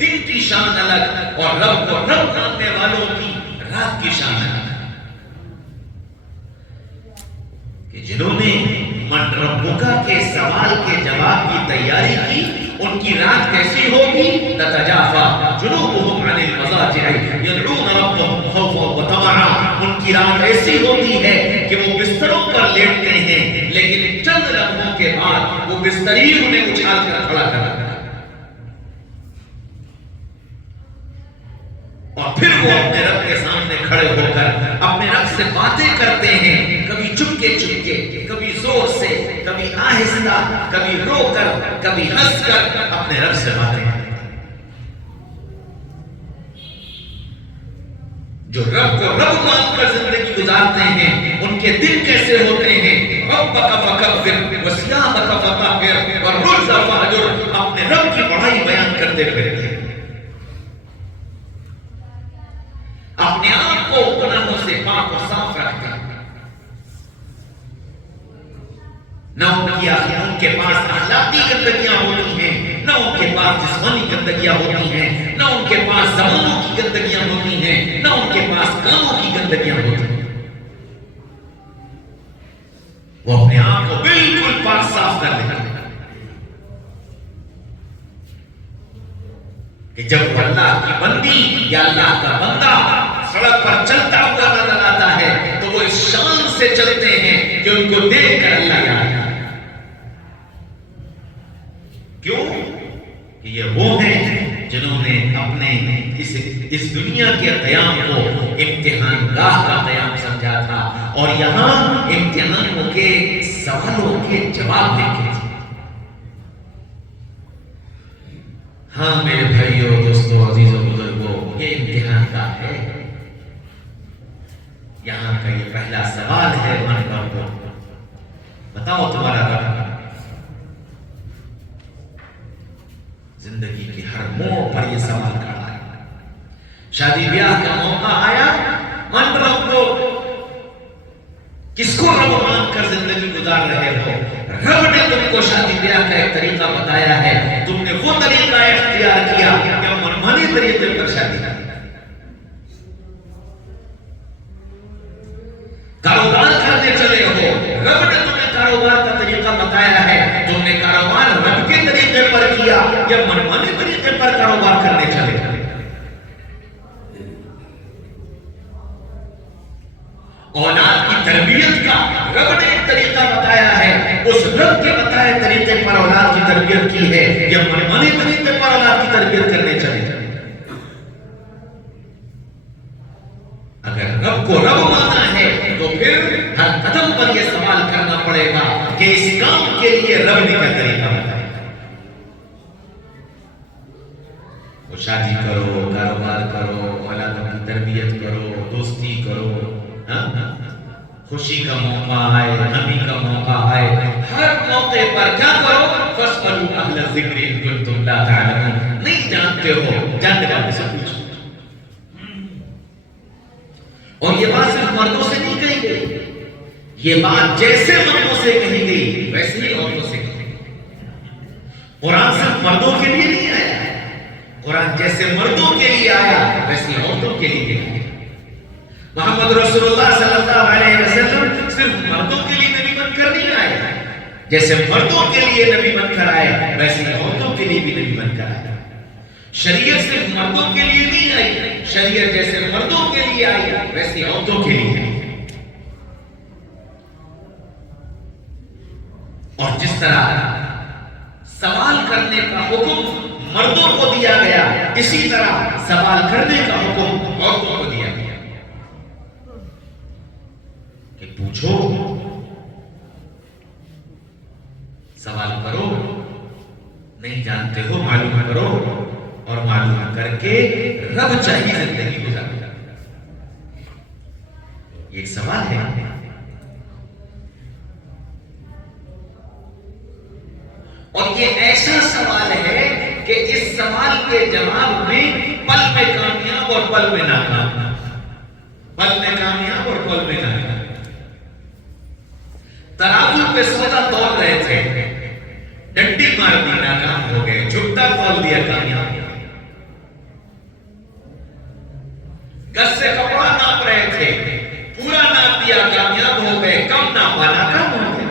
دن کی شان الگ اور رب کو رب ماننے والوں کی رات کی شان الگ، کہ جنہوں نے من ربکا کے سوال کے جواب کی تیاری کی ان کی رات کیسی ہوگی؟ تتجافا جنوبهم عن المضاجع يدعون ربهم خوفا وطمعا، ان کی رات ایسی ہوتی ہے کہ وہ بستروں پر لیٹتے ہیں لیکن چند لمحوں کے بعد وہ بستری انہیں اچھال کر کھڑا کر دیتا ہے، اور پھر وہ اپنے رب کے سامنے کھڑے ہو کر اپنے رب سے باتیں کرتے ہیں، کبھی چپکے چپکے، کبھی زور سے، کبھی آہستہ، کبھی رو کر، کبھی ہنس کر اپنے رب سے باتیں کرتے ہیں۔ جو رب کو رب مان کر زندگی گزارتے ہیں ان کے دن کیسے ہوتے ہیں؟ ربک فکبر وثیابک فطہر والرجز فہجر، اپنے رب کی بڑائی بیان کرتے پھرتے ہیں، اپنے آپ کو گناہوں سے پاک اور صاف رکھتے ہیں، نہ ان کے پاس اخلاقی گندگیاں ہوتی ہیں، نہ ان کے پاس جسمانی گندگیاں ہوتی ہیں، نہ ان کے پاس زبانوں کی گندگیاں ہوتی ہیں، نہ ان کے پاس کاموں کی گندگیاں ہوتی ہیں۔ وہ اپنے آپ کو بالکل پاک صاف کر دیتے ہیں کہ جب وہ اللہ کی بندی یا اللہ کا بندہ سڑک پر چلتا ہوا نظر آتا ہے تو وہ اس اس شان سے چلتے ہیں کہ ان کو دیکھ کر اللہ یاد آتا ہے۔ کیوں کہ یہ وہ ہیں جنہوں نے اپنے اس دنیا کے قیام کو امتحان گاہ کا قیام سمجھا تھا، اور یہاں امتحانوں کے سوالوں کے جواب دیکھے تھے۔ ہاں میرے بھائیوں، دوستوں، عزیزوں، بزرگوں، یہ امتحان کا ہے۔ یہاں کا یہ پہلا سوال ہے من رب کو، بتاؤ تمہارا رب۔ زندگی کے ہر موڑ پر یہ سوال کھڑا ہے۔ شادی بیاہ کا موقع آیا، من رب کو، کس کو رب مان کر زندگی گزار رہے ہو؟ رب نے تم کو شادی بیاہ کا ایک طریقہ بتایا ہے، تم نے وہ طریقہ اختیار کیا کہ منمانی طریقے پر شادی کی۔ کاروبار کرنے چلے ہو، رب نے تمہیں کاروبار کا طریقہ بتایا ہے، تم نے کاروبار رب کے طریقے پر کیا یا منمانی طریقے پر کاروبار کرنے چلے؟ اولاد کی تربیت کا رب نے ایک طریقہ بتایا ہے، اس رب کے بتائے طریقے پر اولاد کی تربیت کی ہے یا منمانی طریقے پر اولاد کی تربیت کرنے چلے؟ اگر رب کو رب مانا ہے تو پھر ہر قدم پر یہ سوال کرنا پڑے گا کہ اس کام کے لیے رب نے کیا طریقہ بتایا۔ وہ شادی کرو، کاروبار کرو، اولادوں کی تربیت کرو، دوستی کرو، خوشی کا موقع آئے، غمی کا موقع آئے، ہر موقع پر کیا کرو؟ فَاسْأَلُوا أَهْلَ الذِّكْرِ إِن كُنتُمْ لَا تَعْلَمُونَ۔ نہیں جانتے ہو، جاننے والے سے پوچھو۔ اور یہ بات صرف مردوں سے نہیں کہی گئی، یہ بات جیسے مردوں سے کہی گئی ویسے ہی عورتوں سے کہی گئی۔ قرآن صرف مردوں کے لیے نہیں آیا، قرآن جیسے مردوں کے لیے آیا ویسے عورتوں کے لیے آیا۔ محمد رسول اللہ صلی اللہ علیہ وسلم صرف مردوں کے لیے نبی بن کر نہیں آئے، جیسے مردوں کے لیے نبی بن کر آئے ویسے عورتوں کے لیے بھی نبی بن کر آئے۔ شریعت صرف مردوں کے لیے نہیں آئی، شریعت جیسے مردوں کے لیے آئی ویسے عورتوں کے لیے آئی۔ اور جس طرح سوال کرنے کا حکم مردوں کو دیا گیا، اسی طرح سوال کرنے کا حکم عورتوں کو دیا گیا کہ پوچھو، سوال کرو، نہیں جانتے ہو معلوم کرو، اور معلوم کر کے رب چاہیے زندگی گزارو۔ یہ ایک سوال ہے، اور یہ ایسا سوال ہے کہ اس سوال کے جواب میں پل میں کامیاب اور پل میں ناکام، پل میں کامیاب اور پل میں ناکام۔ ترازو پہ سودا توڑ رہے تھے، ڈنڈی مار دی، ناکام ہو گئے، جھکتا تول دیا، کامیاب۔ گز سے کپڑا ناپ رہے تھے، پورا ناپ دیا، کامیاب ہو گئے، کم ناپا، ناکام ہو گئے۔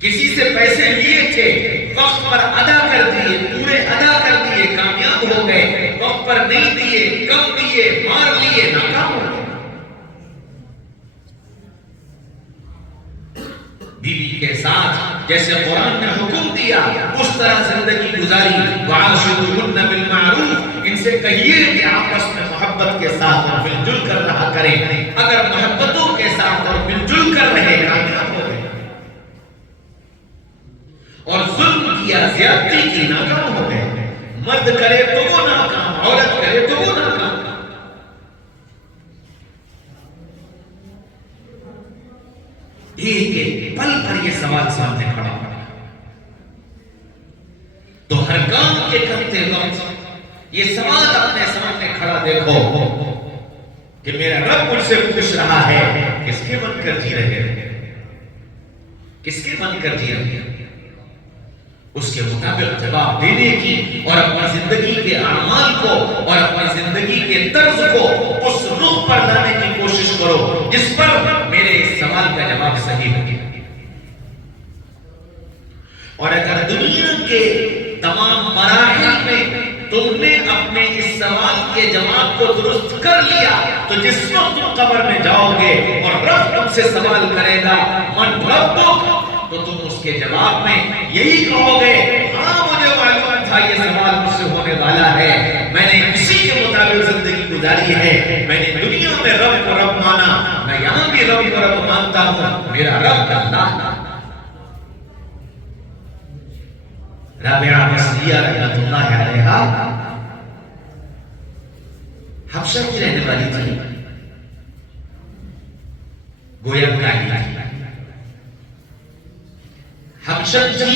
کسی سے پیسے لیے تھے، وقت پر ادا کر دیے، پورے ادا کر دیے، کامیاب ہو گئے، وقت پر نہیں دیے، کم دیے، مار لیے، ناکام ہو گئے۔ بیوی کے ساتھ جیسے قرآن نے حکم دیا اس طرح زندگی گزاری، وَعَاشِرُوهُنَّ بِالْمَعْرُوفِ، ان سے کہیے کہ آپس میں محبت کے ساتھ اور مل جل کر رہا کریں۔ اگر محبتوں کے ساتھ اور مل جل کر رہے، کامیاب ہو گئے، اور ظلم کیا، زیادتی کی، ناکام ہو گئے۔ مرد کرے تو وہ ناکام، عورت کرے تو وہ ناکام۔ ایک ایک پل پر یہ سوال سامنے کھڑا ہو، تو ہر کام کے کرتے وقت یہ سوال اپنے سامنے کھڑا دیکھو کہ میرا رب مجھ سے پوچھ رہا ہے، کس کے بن کر جی رہے ہیں، کس کے بن کر جی رہے ہیں، اس کے مطابق جواب دینے کی، اور اپنی زندگی کے اعمال کو اور اپنی زندگی کے طرز کو اس رخ پر لانے کی کوشش کرو جس پر میرے اس سوال کا جواب صحیح ہو گیا۔ اور اگر دنیا کے تمام مراحل میں تم نے اپنے اس سوال کے جواب کو درست کر لیا تو جس وقت تم قبر میں جاؤ گے اور رب تم سے سوال کرے گا من ربک، تو تم اس کے جواب میں یہی کہو گے ہاں مجھے معلوم تھا یہ سوال مجھ سے ہونے والا ہے، میں نے اسی کے مطابق زندگی گزاری ہے، میں نے دنیا میں رب کو رب مانا، میں یہاں بھی رب کو رب مانتا ہوں، میرا رب اللہ۔ رابعہ مصریہ رحمۃ اللہ علیہا حبشہ کی رہنے والی تھی، گویا کالی تھی، حبشہ تھی،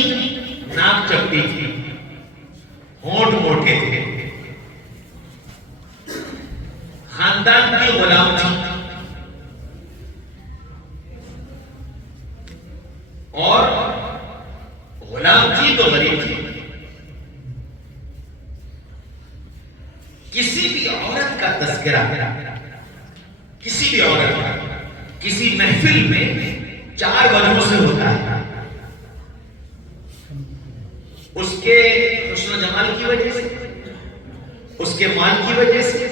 ناک چپٹی تھی، ہونٹ موٹے تھے، خاندان کی غلام تھی اور غلام تھی تو غریب تھی۔ کسی بھی عورت کا تذکرہ کسی بھی عورت کا کسی محفل میں 4 وجہوں سے ہوتا ہے، اس کے حسن و جمال کی وجہ سے، اس کے مال کی وجہ سے،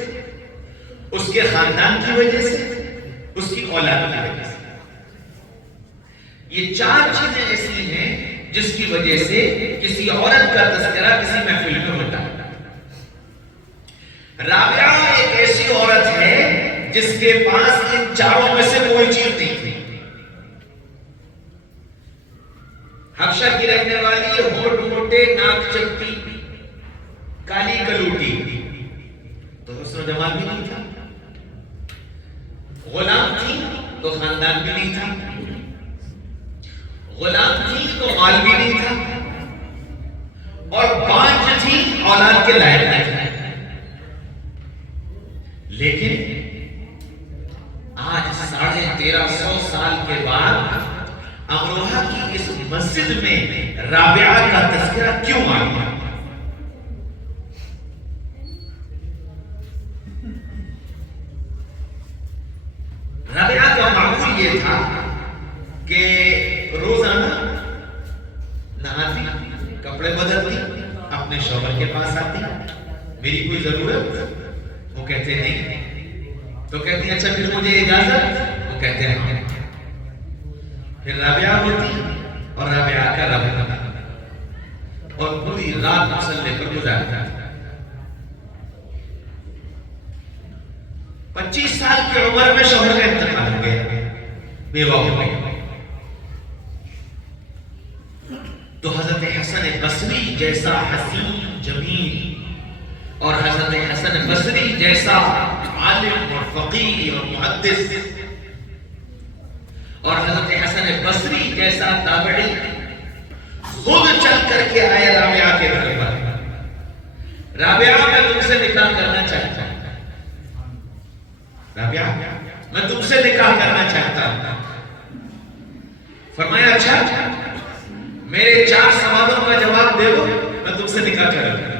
اس کے خاندان کی وجہ سے، اس کی اولاد کی وجہ سے۔ یہ 4 چیزیں ایسی ہیں جس کی وجہ سے کسی عورت کا تذکرہ کسی محفل میں ہوتا ہے۔ رابعہ ایک ایسی عورت ہے جس کے پاس ان 4 میں سے کوئی چیز نہیں تھی۔ حبشہ کی رہنے والی، ہونٹ موٹے، ناک چپٹی، کالی کلوٹی، تو حسن و جمال بھی نہیں تھا، غلام تھی تو خاندان بھی نہیں تھا، غلام تھی تو مال بھی نہیں تھا، اور بانجھ تھی، اولاد کے لائق نہیں تھا۔ لیکن آج 1350 سال کے بعد امروہہ کی اس مسجد میں رابعہ کا تذکرہ کیوں آ گیا؟ رابعہ کا معمول یہ تھا کہ روزانہ نہاتی، کپڑے بدلتی، اپنے شوہر کے پاس آتی، میری کوئی ضرورت؟ وہ کہتے نہیں، تو کہتی اچھا پھر مجھے اجازت؟ وہ کہتے ہیں۔ پھر رابعہ ہوتی اور رابعہ کا رب اور پوری رات مصلے پر گزارتا۔ 25 سال کی عمر میں شوہر کا انتقال ہو گیا، بیوہ ہو گئی، تو حضرت حسن بصری جیسا حسین جمیل اور حضرت حسن بصری جیسا عالم اور فقیہ اور محدث اور حضرت حسن بصری جیسا تابعی خود چل کر کے آئے رابعہ کے گھر پر، رابعہ میں تم سے نکاح کرنا چاہتا ہوں، رابعہ میں تم سے نکاح کرنا چاہتا ہوں۔ فرمایا اچھا میرے 4 سوالوں کا جواب دے دو، میں تم سے نکاح کروں گا۔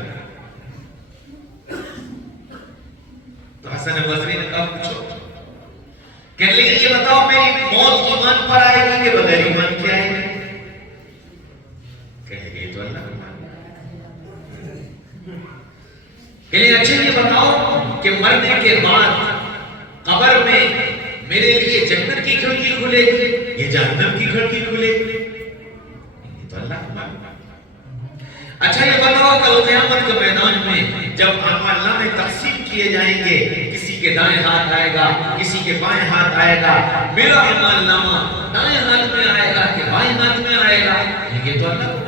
تو حسن بصری نے کہا پوچھو، کہنے لگے یہ بتاؤ میری موت ایمان پر آئے گی کہ بغیر ایمان کے آئے گی؟ کہنے لگے تو اللہ کہنے لگے اچھا یہ بتاؤ کہ مرنے کے بعد قبر میں میرے لیے جنت کی کھڑکی کھلے گی یہ جہنم کی کھڑکی کھلے گی؟ تو اللہ اچھا یہ بتاؤ کل قیامت کے میدان میں جب اعمال نامے تقسیم کیے جائیں گے، کسی کے دائیں ہاتھ آئے گا، کسی کے بائیں ہاتھ آئے گا، میرا اعمال نامہ دائیں ہاتھ میں آئے گا کہ بائیں ہاتھ میں آئے گا؟ یہ تو اللہ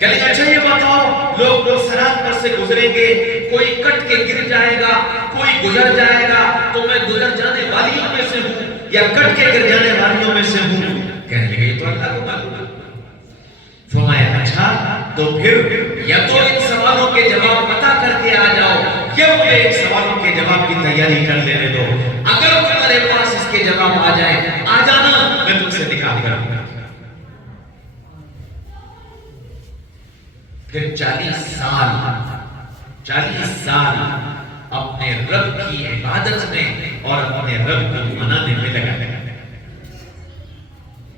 کہنے لگے اچھا یہ بتاؤ لوگ صراط پر سے گزریں گے، کوئی کٹ کے گر جائے گا، کوئی گزر جائے گا، تو میں گزر جانے والیوں میں سے ہوں یا کٹ کے گر جانے والیوں میں سے ہوں؟ کہنے لگے یہ تو اللہ کو معلوم ہے۔ فرمایا اچھا تو پھر یا تو ان سوالوں کے جواب پتا کر کے آ جاؤ یا مجھے ان سوالوں کے جواب کی تیاری کر لینے دو، اگر تمہارے پاس اس کے جواب آ جائے آ جانا، میں تم سے نکاح کروں گا۔ پھر 40 سال اپنے رب کی عبادت میں اور اپنے رب کو منانے میں لگا۔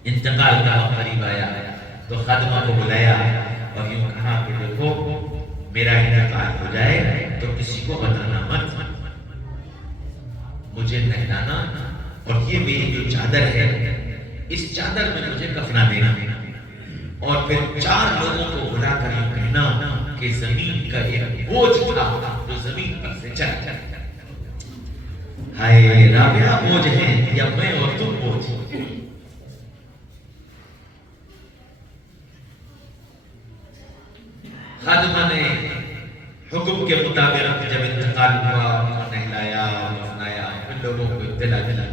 انتقال کا وقت قریب آیا تو خادمہ کو بلایا اور یوں کہا کہ دیکھو میرا انتقال ہو جائے تو کسی کو بتانا مت، مجھے نہلانا اور یہ میری جو چادر ہے اس چادر میں مجھے کفنا دینا، اور پھر 4 لوگوں کو بلا کر یہ کہنا کہ زمین کا ایک بوجھ تھا جو زمین پر سے چلا، ہائے رابعہ بوجھ ہے یا میں اور تم بوجھ؟ خادمہ نے حکم کے مطابق جب انتقال ہوا، نہلایا دفنایا، پھر لوگوں کو اطلاع دلا،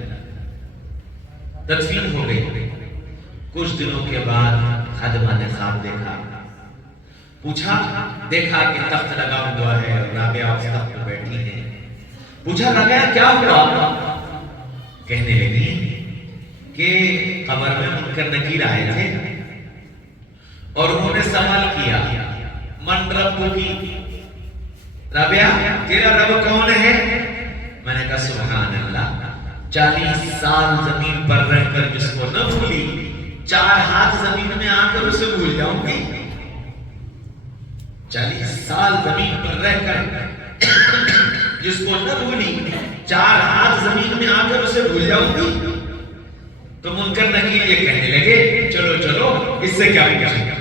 تدفین ہو گئی۔ کچھ دنوں کے بعد خادمہ نے خواب دیکھا، پوچھا، دیکھا کہ تخت لگا ہوا ہے اور رابعہ اس تخت پر بیٹھی ہے۔ پوچھا رابعہ کیا ہوا؟ کہنے لگی کہ قبر میں منکر نکیر آئے تھے اور انہوں نے سوال کیا من رب کی، رابعہ تیرا رب کون ہے؟ میں نے کہا سبحان اللہ، 40 سال زمین پر رہ کر جس کو نہ بھولی، 4 ہاتھ زمین میں آ کر اسے بھول جاؤں گی؟ 40 سال زمین پر رہ کر جس کو نہ بھولی، 4 ہاتھ زمین میں آ کر اسے بھول جاؤں گی؟ تو منکر نکیر یہ کہنے لگے چلو چلو اس سے کیا پوچھیں؟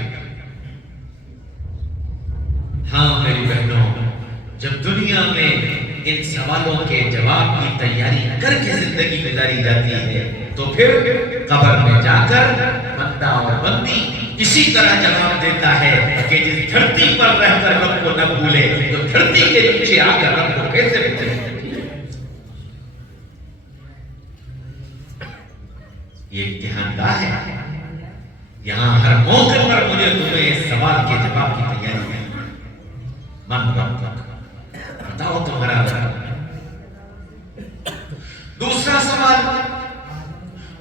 ہاں میری بہنوں، جب دنیا میں ان سوالوں کے جواب کی تیاری کر کے زندگی گزاری جاتی ہے تو پھر قبر میں جا کر بندہ اور بندی اسی طرح جواب دیتا ہے کہ جس دھرتی پر رہ کر رب کو نہ بھولے تو دھرتی کے نیچے آ کر رب کو کیسے بھولے؟ یہ امتحان گاہ ہے، یہاں ہر موقع پر مجھے تمہیں اس سوال کے جواب کی تیاری ہے۔ من ربک، بتاؤ تمہارا رب۔ دوسرا سوال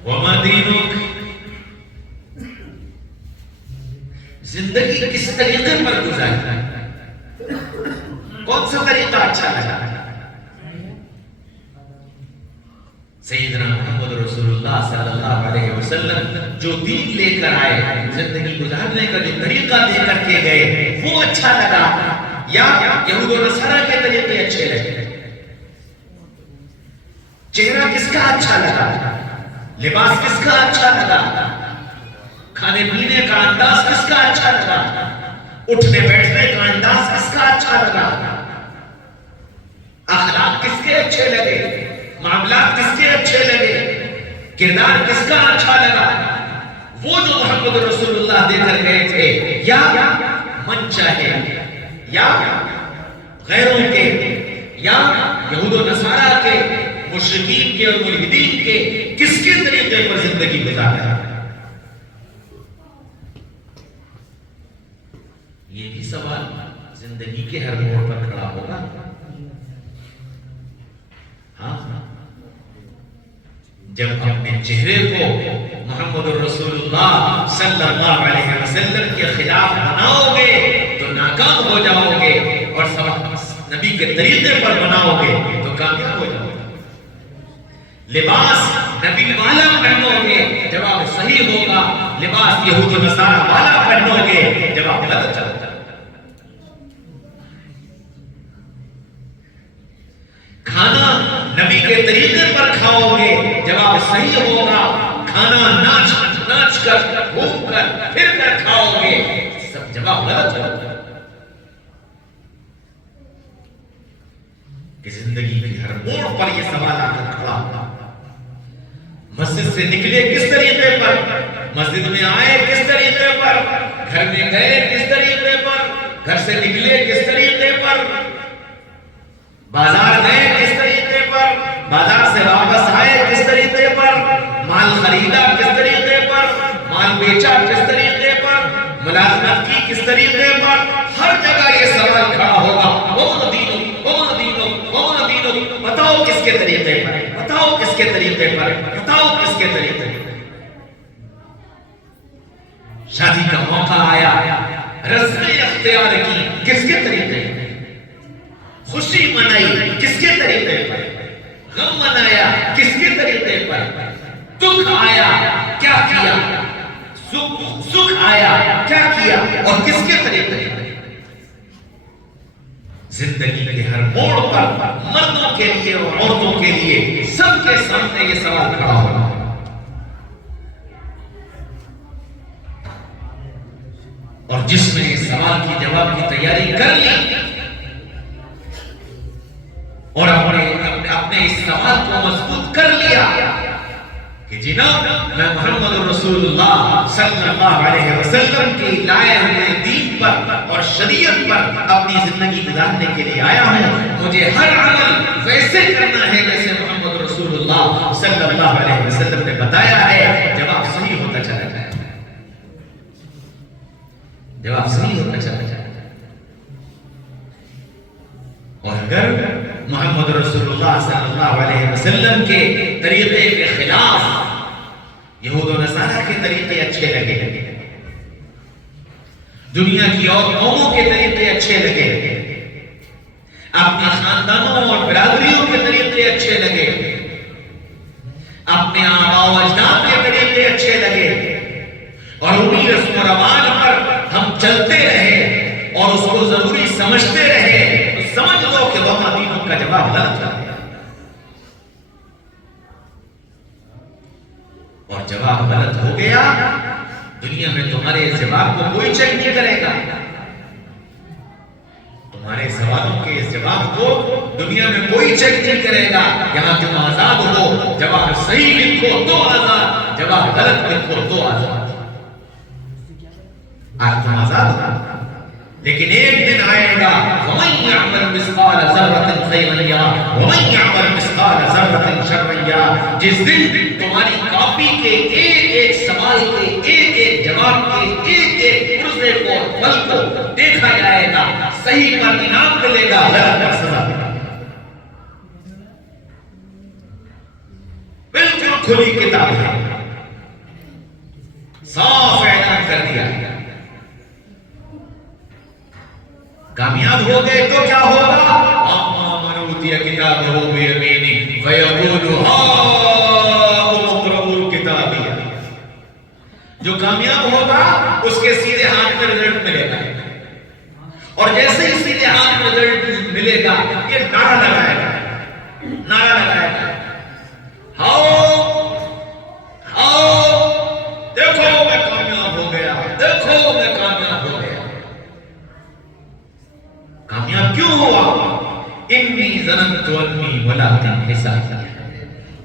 وما دینک، زندگی کس طریقے پر گزاری، کون سا طریقہ اچھا لگا؟ سیدنا محمد رسول اللہ صلی اللہ علیہ وسلم جو دین لے کر آئے، زندگی گزارنے کا جو طریقہ لے کر کے گئے وہ اچھا لگا یا یہود و نصارہ کے طریقے اچھے لگے؟ چہرہ کس کا اچھا لگا؟ لباس کس کا اچھا لگا؟ کھانے پینے کا انداز کس کا اچھا لگا؟ اٹھنے بیٹھنے کا انداز کس کا اچھا لگا؟ اخلاق کس کے اچھے لگے؟ معاملات کس کے اچھے لگے؟ کردار کس کا اچھا لگا؟ وہ جو محمد رسول اللہ دے کر گئے تھے، یا من چاہے یا غیروں کے یا یہود و نصارہ کے، مشرکین کے اور ملحدین کے، کس کے طریقے پر زندگی گزارا؟ یہ بھی سوال زندگی کے ہر موڑ پر کھڑا ہوگا۔ ہاں، جب اپنے چہرے کو محمد الرسول اللہ صلی اللہ علیہ وسلم کے خلاف بناؤ گے تو ناکام ہو جاؤ گے، اور نبی کے طریقے پر بناؤ گے تو کامیاب ہو جاؤ گے۔ لباس نبی والا پہنو گے، جواب صحیح ہوگا، لباس یہود و نصارہ والا پہنو گے، جواب غلط ہوگا۔ کھانا نبی کے طریقے پر کھاؤ گے، جواب صحیح ہوگا، کھانا ناچ ناچ کر گھوم کر پھر کر کھاؤ گے، سب جواب غلط ہوگا۔ کہ زندگی کی ہر موڑ پر یہ سوال آ کر کھڑا ہوگا۔ مسجد سے نکلے کس طریقے پر، مسجد میں آئے کس طریقے پر، گھر میں گئے کس طریقے پر، گھر سے نکلے کس طریقے پر، بازار گئے کس طریقے پر، بازار سے واپس آئے کس طریقے پر، مال خریدا کس طریقے پر، مال بیچا کس طریقے پر، ملازمت کی کس طریقے پر، ہر جگہ یہ سوال کھڑا ہوگا، کون دینو کون دینو کون دینو، بتاؤ کس کے طریقے پر، بتاؤ کس کے طریقے پر، بتاؤ کس کے طریقے پر۔ شادی کا موقع آیا، رسمیں اختیار کی کس کے طریقے پر، خوشی منائی کس کے طریقے پر، غم منایا کس کے طریقے پر، دکھ آیا کیا کیا، سکھ آیا کیا کیا، اور کس کے طریقے پر۔ زندگی کے ہر موڑ پر مردوں کے لیے اور عورتوں کے لیے سب کے سامنے یہ سوال کھڑا ہوگا. اور جس نے اس سوال کی جواب کی تیاری کر لی اور اپنے اس سوال کو مضبوط کر لیا کہ جناب میں محمد رسول اللہ صلی اللہ علیہ وسلم کی لائے ہوئے دین پر اور شریعت پر اپنی زندگی گزارنے کے لیے آیا ہوں, مجھے ہر عمل ویسے کرنا ہے جیسے محمد رسول اللہ صلی اللہ علیہ وسلم نے بتایا ہے. جواب صحیح ہوتا چلا جائے, جواب صحیح ہوتا چلا جائے. اور اگر محمد رسول اللہ صلی اللہ علیہ وسلم کے طریقے کے خلاف یہود و نصارہ کے طریقے اچھے لگے, دنیا کی اور قوموں کے طریقے اچھے لگے, اپنے خاندانوں اور برادریوں کے طریقے اچھے لگے, اپنے آباء و اجداد کے طریقے اچھے لگے, اور انہی رسم و رواج پر ہم چلتے رہے اور اس کو ضروری سمجھتے رہے, تو سمجھ لو کہ وہاں دینوں کا جواب غلط تھا. اور جواب غلط ہو گیا, دنیا میں تمہارے اس جواب کو کوئی چیک نہیں کرے گا. تمہارے سوالوں کے اس جواب کو دنیا میں کوئی چیک نہیں کرے گا. یہاں تم آزاد ہو, جواب صحیح لکھو تو آزاد, جواب غلط لکھو تو آزاد. آج تم آزاد ہو, لیکن ایک دن آئے گا وَمَنْ يَعْمَلْ مِثْقَالَ ذَرَّةٍ خَيْرًا يَرَهُ وَمَنْ يَعْمَلْ مِثْقَالَ ذَرَّةٍ شَرًّا يَرَهُ. جس دن تمہاری کاپی کے ایک ایک سوال کے ایک ایک جواب کے ایک ایک پرزے کو پھل کو دیکھا جائے گا, صحیح پر انعام ملے گا, غلط پر سزا ملے گا. بالکل کھلی کتاب ہے, صاف اعلان کر دیا. کامیاب ہو گئے تو کیا ہوگا؟ اما من اوتی کتابہ بیمینہ فیقول ہاؤم اقرؤوا کتابیہ. جو کامیاب ہوگا اس کے سیدھے ہاتھ میں رزلٹ ملے گا, اور جیسے ہی سیدھے ہاتھ میں رزلٹ ملے گا یہ نعرہ لگائے گا, نعرہ لگائے گا, ہاؤ دیکھو میں کامیاب ہو گیا, دیکھو میں کامیاب ہو گیا. کامیاب کیوں ہوا؟ انی ظننت انی ملاق حسابی.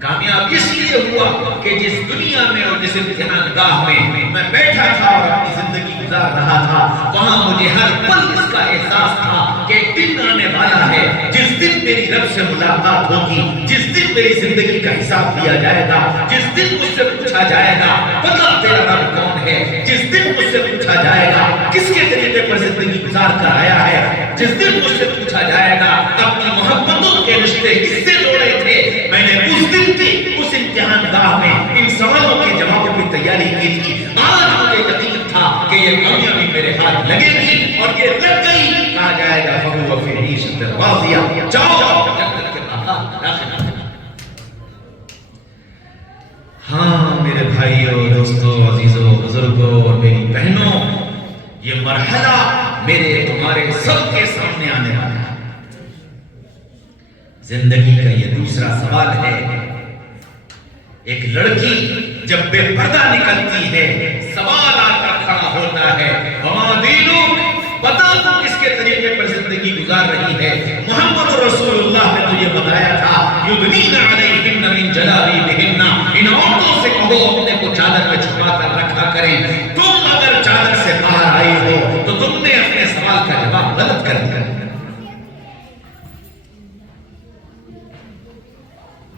کامیاب اس لیے ہوا کہ جس دنیا میں اور جس امتحان گاہ میں بیٹھا تھا اور اپنی زندگی گزار رہا تھا, وہاں مجھے ہر پل اس کا احساس تھا کہ ایک دن آنے والا ہے جس دن میری رب سے ملاقات ہوگی, جس دن میری زندگی کا حساب دیا جائے گا, جس دن مجھ سے پوچھا جائے گا بتا تیرا رب کون ہے, جس دن مجھ سے پوچھا جائے گا کس کے طریقے پر زندگی گزار کر آیا ہے, جس دن مجھ سے پوچھا جائے گا اپنی محبتوں کے رشتے کس سے جوڑے تھے. میں نے اس دن کی اس امتحان گاہ میں ان سوالوں کے جوابوں کی تیاری کی تھی. آج مجھے یقین تھا کہ یہ کامیابی میرے ہاتھ لگے گی, اور یہ لگ گئی. کہا جائے گا فَهُوَ فِي عِيشَةٍ رَاضِيَةٍ. جاؤ جنت کے باہر داخل. ہاں میرے بھائیوں, دوستوں, عزیزوں, بزرگوں اور میری بہنوں, یہ مرحلہ میرے تمہارے سب کے سامنے آنے والا ہے. زندگی کا یہ دوسرا سوال ہے. ایک لڑکی جب بے پردہ نکلتی ہے, سوال آ کر کھڑا ہوتا ہے, وما دینک, بتا تو کس کے طریقے پر زندگی گزار رہی ہے. محمد رسول اللہ نے تو یہ بتایا تھا یدنین علیہن من جلابیبہن, ان عورتوں سے کہو اپنے کو چادر میں چھپا کر رکھا کریں. تم اگر چادر سے باہر آئی ہو تو تم نے اپنے سوال کا جواب غلط کر دیا.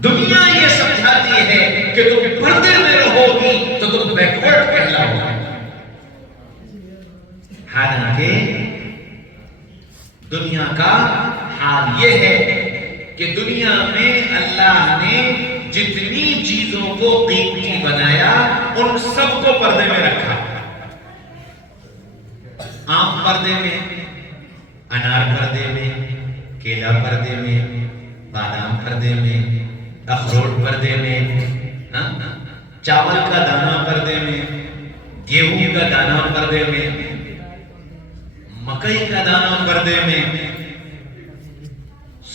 دنیا یہ سمجھاتی ہے کہ تم پردے میں رہو گی تو تم بیکورڈ کہلاؤ گے, حالانکہ دنیا کا حال یہ ہے کہ دنیا میں اللہ نے جتنی چیزوں کو قیمتی بنایا ان سب کو پردے میں رکھا. آم پردے میں, انار پردے میں, کیلا پردے میں, بادام پردے میں, اخروٹ پردے میں, چاول کا دانہ پردے میں, گیہوں کا دانہ پردے میں, مکئی کا دانہ پردے میں,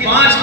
5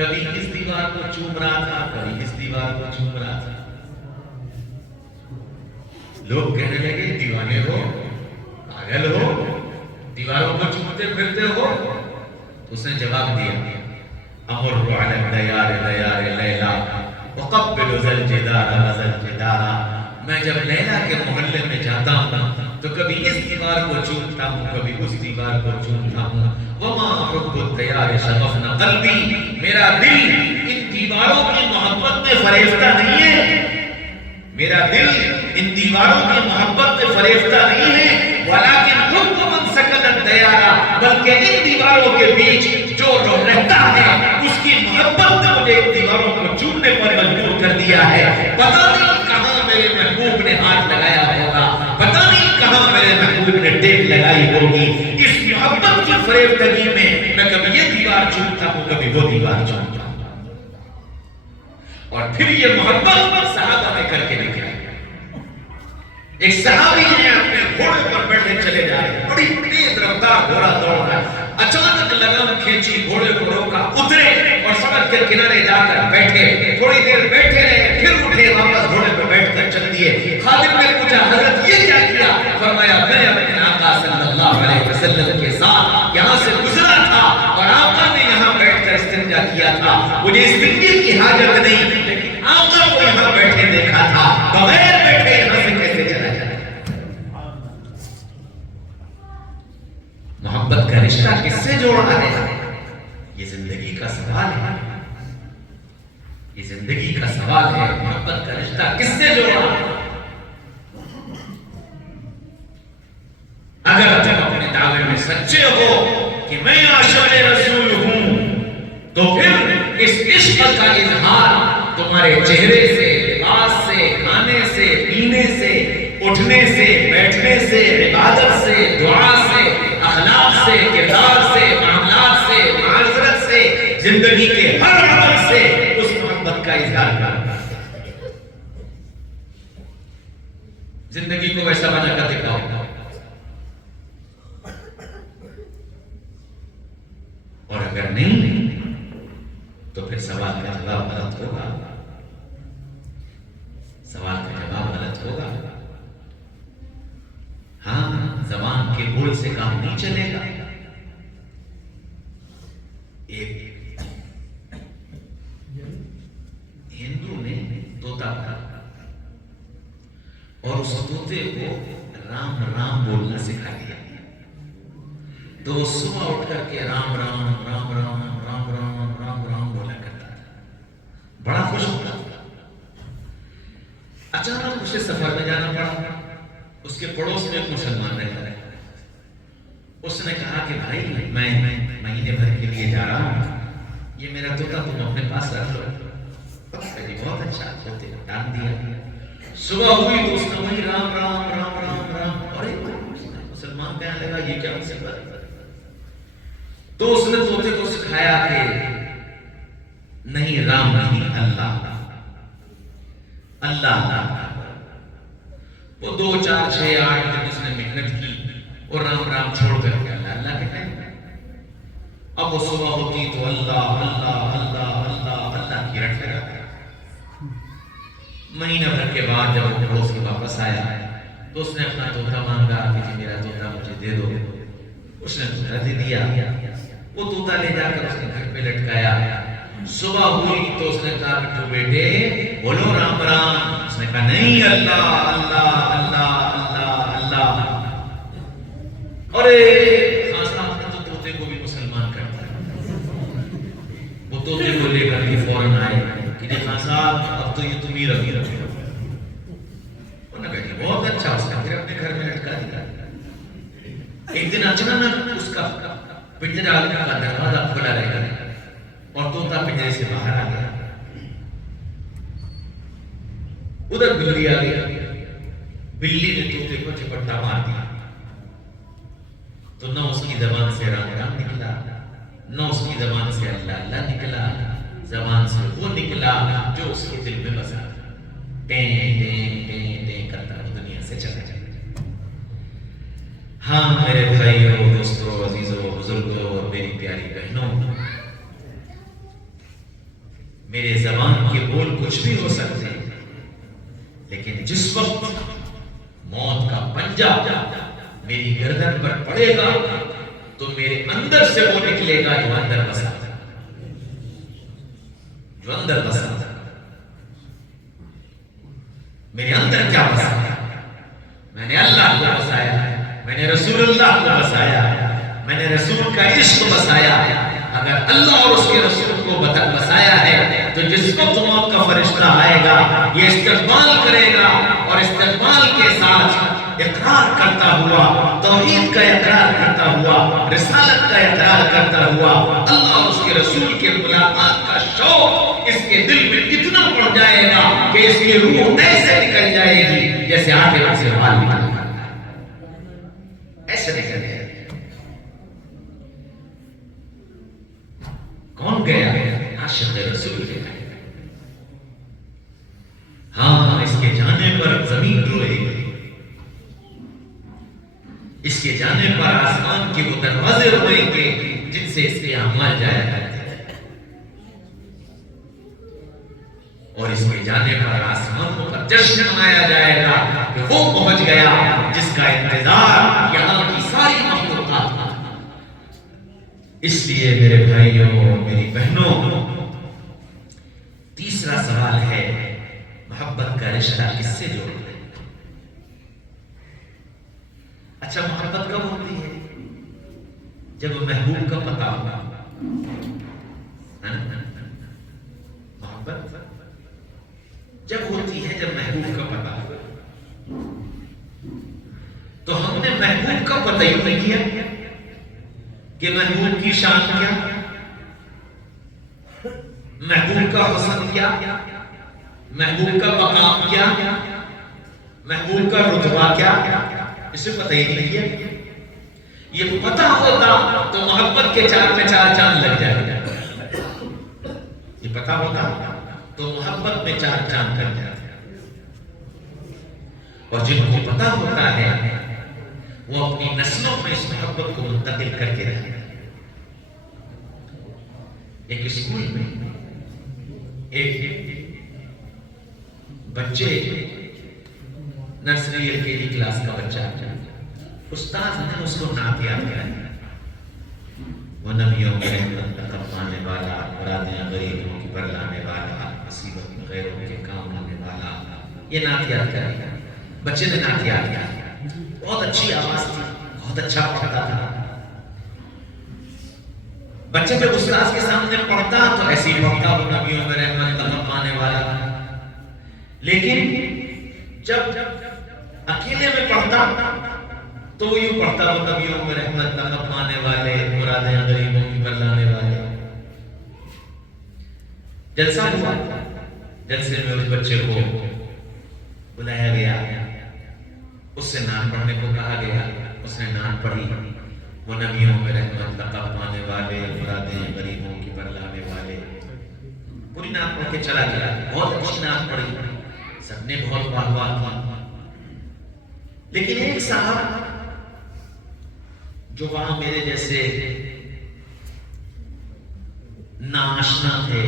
کبھی اس دیوار کو چوم رہا تھا، کبھی اس دیوار کو چوم رہا تھا. لوگ کہنے لگے دیوانے ہو، پاگل ہو، دیواروں کو چومتے پھرتے ہو. اس نے جواب دیا امر علی الدیار دیار لیلا وقبل ذا الجدار وذا الجدار. میں جب لیلا کے محلے میں جاتا ہوں تو کبھی اس دیوار کو چومتا ہوں، کبھی اس دیوار کو چومتا ہوں. وما حب الدیار شغفنا قلبی، میرا دل ان دیواروں کی محبت میں فریفتہ نہیں ہے، میرا دل ان دیواروں کی محبت میں فریفتہ نہیں ہے. ولیکن حب من سکن الدیار، بلکہ ان دیواروں کے بیچ جو رہتا ہے اس کی محبت نے مجھے ان دیواروں کو چومنے پر مجبور کر دیا ہے. پتہ نہیں کہاں میرے محبوب نے ہاتھ لگایا ہوگا، پتہ نہیں کہاں میرے محبوب نے ٹیک لگائی ہوگی. اس محبت کی فریفتگی میں میں کبھی یہ دیوار چومتا ہوں، کبھی وہ دیوار چومتا ہوں. اور پھر یہ محبت صحابہ نے کر کے دکھائی. ایک صحابی نے اپنے گھوڑے پر بیٹھے چلے جا رہے، بڑی تیز رفتار گھوڑا دوڑ رہا ہے. اچانک لگام کھینچی، گھوڑے کو روکا، اترے اور سڑک کے کنارے جا کر بیٹھے. تھوڑی دیر بیٹھے رہے، پھر اٹھے، واپس گھوڑے پر بیٹھ کر چل دیے. خادم نے پوچھا حضرت یہ کیا کیا؟ فرمایا میں اپنے آقا صلی اللہ علیہ وسلم کے ساتھ یہاں سے گزرا تھا اور آقا نے یہاں بیٹھ کر استنجا کیا تھا. مجھے استنجے کی حاجت نہیں، لیکن آقا کو یہاں بیٹھے دیکھا تھا، بغیر بیٹھے یہاں سے کیسے چلا جائے؟ محبت کا رشتہ کس سے جوڑا ہے؟ یہ زندگی کا سوال ہے، یہ زندگی کا سوال ہے. محبت کا رشتہ کس سے جوڑا ہے؟ اگر تم اپنے دعوے میں سچے ہو کہ میں عاشق رسول ہوں تو پھر اس عشق کا اظہار تمہارے چہرے سے، لباس سے، کھانے سے، پینے سے، اٹھنے سے، بیٹھنے سے، عبادت سے، دعا سے، اخلاق سے، کردار سے، معاملات سے، معاشرت سے، زندگی کے ہر عمل سے اس محبت کا اظہار کرنا. زندگی کو ویسا بنا کر دکھاؤ. اور اگر نہیں تو پھر سوال کا جواب غلط ہوگا، سوال کا جواب غلط ہوگا. ہاں، زبان کے بول سے کام نہیں چلے گا. ایک ہندو نے طوطا تھا اور اس طوطے کو رام رام بولنا سکھا دیا. تو وہ صبح اٹھ کر کے رام رام رام رام رام رام رام رام بولا کرتا تھا، بڑا خوش ہوتا تھا. اچانک اسے سفر میں جانا پڑا. اس کے پڑوس میں ایک مسلمان رہتا ہے. اس نے کہا کہ بھائی میں مہینے بھر کے لیے جا رہا ہوں، یہ میرا طوطا تم اپنے پاس رکھ لو. بہت اچھا، طوطے کو ڈال دیا. صبح ہوئی تو اس نے وہی رام رام رام رام رام. اور مسلمان کہنے لگا یہ کیا مصیبت ہے؟ تو اس نے طوطے کو سکھایا کہ نہیں، رام نہیں، اللہ اللہ. وہ 2 4 6 8 دن اس نے محنت کی اور رام رام چھوڑ کر کے اللہ اللہ کہتے ہیں. اب وہ صبح ہوتی تو اللہ اللہ اللہ اللہ اللہ کی رٹ لگاتا. مہینہ بھر کے بعد جب وہ پڑوس کے واپس آیا تو اس نے اپنا طوطا مانگا کہ جی میرا طوطا مجھے دے دو. اس نے طوطا دے دیا. وہ طوطا لے جا کر اس نے گھر پہ لٹکایا. صبح ہوئی تو اس نے کہا کہ بیٹے بولو رام رام. اس نے کہا نہیں، اللہ اللہ اللہ اللہ اللہ. اور خان صاحب نے تو طوطے کو بھی مسلمان کر دیا. وہ طوطے کو لے کر کے فوراً آئے کہ خان صاحب اب تو یہ تم ہی رکھی رکھے. انہوں نے کہا کہ بہت اچھا. اس نے پھر اپنے گھر میں لٹکا دیا. ایک دن اچانک اس کا پنجرا کا دروازہ کھلا رہے گا اور طوطا پنجرے سے باہر آ گیا. ادھر بلی آ گئی. بلی نے طوطے کو چپٹا مار دیا. تو نہ اس کی زبان سے رام رام نکلا، نہ اس کی زبان سے اللہ اللہ نکلا. زبان سے وہ نکلا جو اس کے دل میں بسا. ٹیں ٹیں ٹیں ٹیں کرتا دنیا سے چلا جائے. ہاں میرے بھائیوں، دوستوں، عزیزوں، بزرگوں اور میری پیاری بہنوں، میرے زبان کے بول کچھ بھی ہو سکتے ہیں، لیکن جس وقت موت کا پنجہ میری گردن پر پڑے گا تو میرے اندر سے وہ نکلے گا جو اندر بسا تھا، جو اندر بسا تھا۔ میرے اندر کیا بسا؟ میں نے اللہ کو بسایا، میں نے رسول اللہ کو بسایا، میں نے رسول کا عشق بسایا۔ اگر اللہ اور اس کے رسول کو بسایا ہے تو جس وقت موت کا فرشتہ آئے گا یہ استقبال کرے گا، اور استقبال کے ساتھ اقرار کرتا ہوا، توحید کا اقرار کرتا ہوا، رسالت کا اقرار کرتا ہوا، اللہ اور اس کے رسول کے ملاقات کا شوق اس کے دل میں اتنا بڑھ جائے گا کہ اس کی روح ایسے نکل جائے گی جیسے آٹے سے بال نکلتا ہے، ایسے نکل جائے گی۔ کون گیا؟ عاشق رسول کے۔ ہاں، اس کے جانے پر زمین روئے گی، اس کے جانے پر آسمان کے وہ دروازے روئیں گے جن سے اس کے اعمال جایا کرتے ہیں، اور اس کے جانے پر آسمانوں پر جشن منایا جائے گا کہ وہ پہنچ گیا جس کا انتظار یہاں کی ساری مخلوقات۔ اس لیے میرے بھائیوں، میری بہنوں، تیسرا سوال ہے محبت کا رشتہ کس سے جوڑنا ہے؟ اچھا، محبت کب ہوتی ہے؟ جب محبوب کا پتہ ہو۔ محبت جب ہوتی ہے جب محبوب کا پتہ ہو۔ تو ہم نے محبوب کا پتہ ہی نہیں کیا کہ محبوب کی شان کیا، محبوب کا حسن کیا، محبوب کا مقام کیا، محبوب کا رتبہ کیا، اسے پتہ ہی نہیں کیا۔ یہ پتہ ہوتا تو محبت کے چار میں چار چاند لگ جائے، یہ پتہ ہوتا تو محبت میں چار چاند لگ جائے۔ اور جن کو پتہ ہوتا ہے وہ اپنی نسلوں میں اس محبت کو منتقل کر کے رہتے ہیں۔ ایک اسکول میں ایک بچے، نرسری ایل کے جی کلاس کا بچہ، استاد نے اس کو نعت یاد کرائی، وہ نبیوں کی رحمت کا پانے والا، مرادیں غریبوں کی برلانے والا، مصیبت میں غیروں کے کام آنے والا، یہ نعت یاد کرائی۔ بچے نے نعت یاد کیا، بہت اچھی آواز تھی، بہت اچھا پڑھتا تھا۔ بچے جب استاد کے سامنے پڑھتا تو ایسی پڑھتا، وہ نبیوں میں رحمت کا پانے والا، لیکن جب اکیلے میں پڑھتا تو وہ یوں پڑھتا، وہ نبیوں میں رحمت کا پانے والے، مرادیں غریبوں کی برلانے والے۔ جلسہ ہوا، جلسے میں اس بچے کو بلایا گیا، اس سے نعت پڑھنے کو کہا گیا، اس نے نعت پڑھی، وہ نبیوں میں رحمت لقب پانے والے، مرادیں غریبوں کی برلانے والے، پوری نعت پڑھ کے چلا گیا۔ بہت اچھی نعت پڑھی، سب نے بہت واہ واہ کی، لیکن ایک صاحب جو وہاں میرے جیسے ناآشنا تھے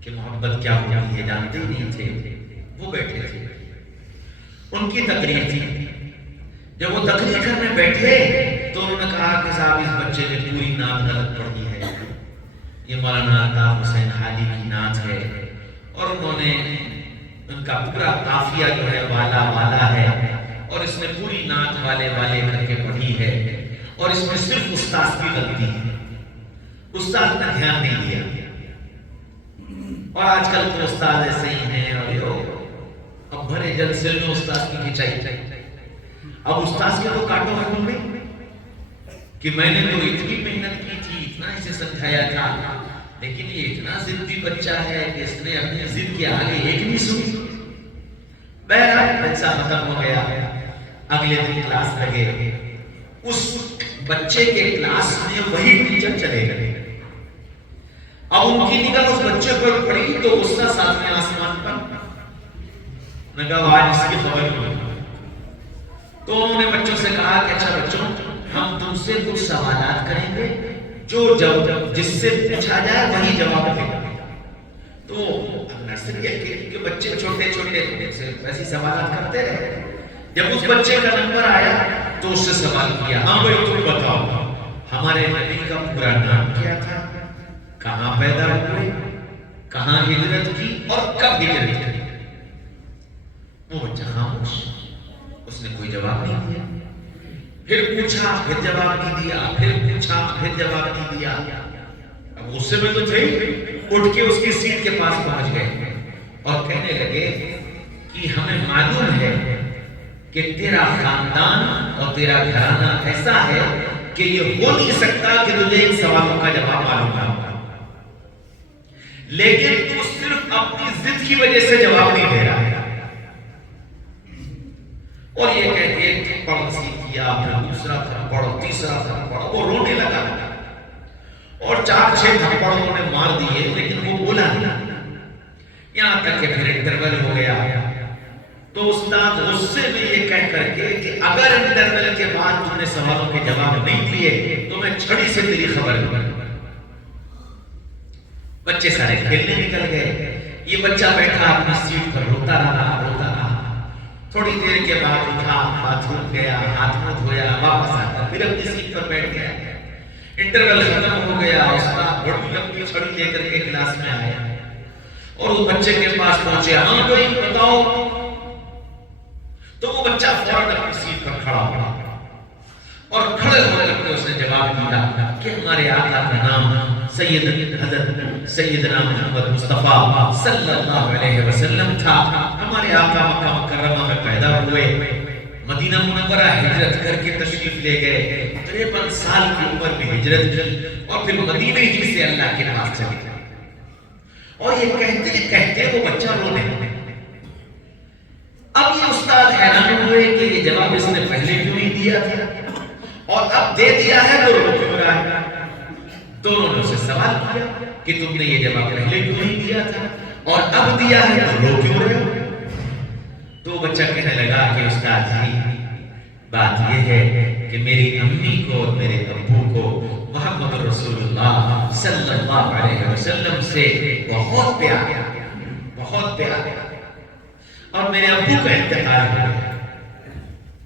کہ محبت کیا ہوتی ہے جانتے ہی نہیں تھے، وہ بیٹھے تھے، ان کی تقریر تھی۔ جب وہ تقریر کرنے بیٹھے تو انہوں نے کہا کہ صاحب اس بچے نے پوری نعت غلط پڑھ دی ہے، یہ مولانا الطاف حسین حالی کی نعت ہے، اور انہوں نے ان کا پورا قافیہ جو ہے والا والا ہے، اور اس نے پوری نعت والے والے کر کے پڑھی ہے، اور اس میں صرف استاد کی غلطی ہے، استاد نے دھیان نہیں دیا۔ اور آج کل تو استاد ایسے ہی ہیں، اور اب بھرے جلسے میں استاد کی کھچائی، اب استاد کے تو کاٹو حکم میں کہ میں نے تو اتنی محنت کی تھی، اتنا اسے سمجھایا تھا، لیکن یہ اتنا ضدی بچہ ہے کہ اس نے اپنی ضد کے آگے ایک نہیں سنی۔ بہرحال جلسہ ختم ہو گیا، اگلے دن کلاس لگے، اس بچے کے کلاس میں وہی ٹیچر چلے گئے۔ اب ان کی نگاہ اس بچے پر پڑی تو غصہ ساتھ میں آسمان پر، نگاہ آج اس کی خبر ہوئی، تو انہوں نے بچوں سے کہا کہ اچھا بچوں، ہم تم سے کچھ سوالات کریں گے، جو جب جس سے پوچھا جائے وہی جواب دیں۔ تو نرسری کے بچے چھوٹے چھوٹے ویسے سوالات کرتے رہے. جب اس بچے کا نمبر آیا تو اس سے سوال کیا, ہاں بھائی تم بتاؤ ہمارے نبی کا پورا نام کیا تھا, کہاں پیدا ہوئے, کہاں ہجرت کی اور کب ہجرت کی. وہ بچہ خاموش, اس نے کوئی جواب نہیں دیا. پھر پوچھا, پھر جواب نہیں دیا, پھر پوچھا, پھر جواب نہیں دیا. اب غصے میں تو تھے, اٹھ کے اس کی سیٹ کے پاس پہنچ گئے اور کہنے لگے کہ ہمیں معلوم ہے کہ تیرا خاندان اور تیرا گھرانہ ایسا ہے کہ یہ ہو نہیں سکتا کہ تجھے ان سوالوں کا جواب معلوم نہ ہو, لیکن تو صرف اپنی ضد کی وجہ سے جواب نہیں دے رہا ہے. اور یہ کہتے پڑھ سیکھ کیا, پھر دوسرا تھپڑ, تیسرا تھپڑ, وہ رونے لگا اور 4-6 تھپڑ انہوں نے مار دیے لیکن وہ بولا نہیں. یہاں تک کہ پھر انٹرول ہو گیا تو استاد غصے میں یہ کہہ کر کے کہ اگر انٹرول کے بعد تم نے سوالوں کے جواب نہیں دیے تو میں چھڑی سے تیری خبر لوں. بچے سارے کھیلنے نکل گئے. یہ بچہ بیٹھا اپنی سیٹ پر روتا رہا, روتا رہا. تھوڑی دیر کے بعد اٹھا, باتھ روم گیا, ہاتھ منہ دھویا, واپس آتا, پھر اپنی سیٹ پر بیٹھ گیا. انٹرول ختم ہو گیا, استاد بڑی لمبی چھڑی لے کر کے کلاس میں آیا اور اس بچے کے پاس پہنچے, ہاں بھائی بتاؤ. تو وہ بچہ فوراً اپنی سیٹ پر کھڑا ہوا اور کھڑے ہو کر کے اس نے جواب دیا کہ ہمارے آقا کا نام سید حضرت سیدنا محمد مصطفیٰ صلی اللہ علیہ وسلم تھا. ہمارے آقا مکہ مکرمہ میں پیدا ہوئے, مدینہ منورہ ہجرت کر کے تشریف لے گئے, 53 سال کی عمر میں ہجرت کی اور پھر مدینہ ہی سے اللہ کے پاس چلے گئے. اور یہ کہتے کہتے وہ بچہ رونے لگا. اب یہ استاد حیران ہوئے کہ یہ جواب اس نے پہلے کیوں نہیں دیا تھا اور اب دے دیا ہے تو رو کیوں رہا ہے. دونوں نے اسے سوال کیا کہ تم نے یہ جواب پہلے کیوں نہیں دیا تھا اور اب دیا ہے تو رو کیوں رہے ہو. تو بچہ کہنے لگا کہ استاد جی بات یہ ہے کہ میری امی کو اور میرے ابو کو محمد رسول اللہ صلی اللہ علیہ وسلم سے بہت پیار, بہت پیار, اور میرے ابو کا انتقال ہو گیا.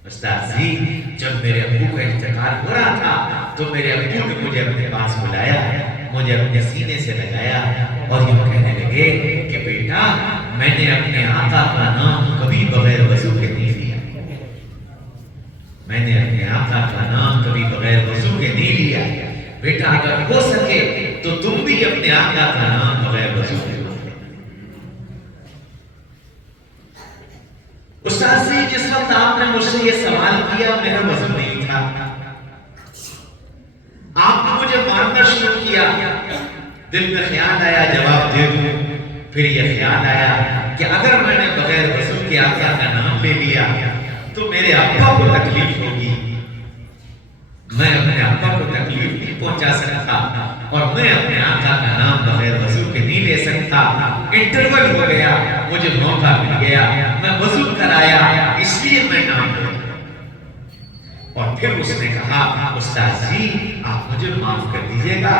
استاد جی جب میرے ابو کا انتقال ہو رہا تھا تو میرے ابو نے مجھے اپنے پاس بلایا, مجھے اپنے سینے سے لگایا اور یہ کہنے لگے کہ بیٹا میں نے اپنے آقا کا نام کبھی بغیر وضو کے نہیں لیا, میں نے اپنے آقا کا نام کبھی بغیر وضو کے نہیں لیا. بیٹا اگر ہو سکے تو تم بھی اپنے آقا کا نام بغیر وضو کے لو. استاد جی جس وقت آپ نے مجھ سے یہ سوال کیا میرا وضو نہیں تھا, آپ نے مجھے مارنا شروع کیا, دل میں خیال آیا جواب دے دوں. پھر یہ خیال آیا کہ اگر میں نے بغیر وضو کے آقا کا نام لے لیا تو میرے ابا کو تکلیف ہوگی, میں اپنے ابا کو تکلیف نہیں پہنچا سکتا اور میں اپنے آقا کا نام بغیر وضو کے نہیں لے سکتا. انٹرول ہو گیا, مجھے موقع مل گیا, میں وضو کرایا, اس لیے میں نام لیا. اور پھر اس نے کہا استاد جی آپ مجھے معاف کر دیجئے گا,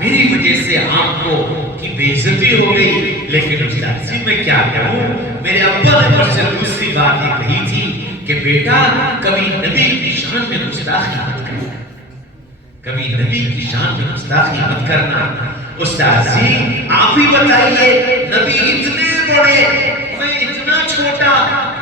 میری وجہ سے آپ کو کی بے عزتی ہو گئی, لیکن استاد جی میں کیا کروں. میرے ابا نے مجھ سے دوسری بات یہ کہی تھی کہ بیٹا کبھی نبی کی شان میں گستاخی مت کرنا, کبھی نبی کی شان میں گستاخی مت کرنا. استاد جی آپ ہی بتائیے, نبی اتنے بڑے, میں اتنا چھوٹا,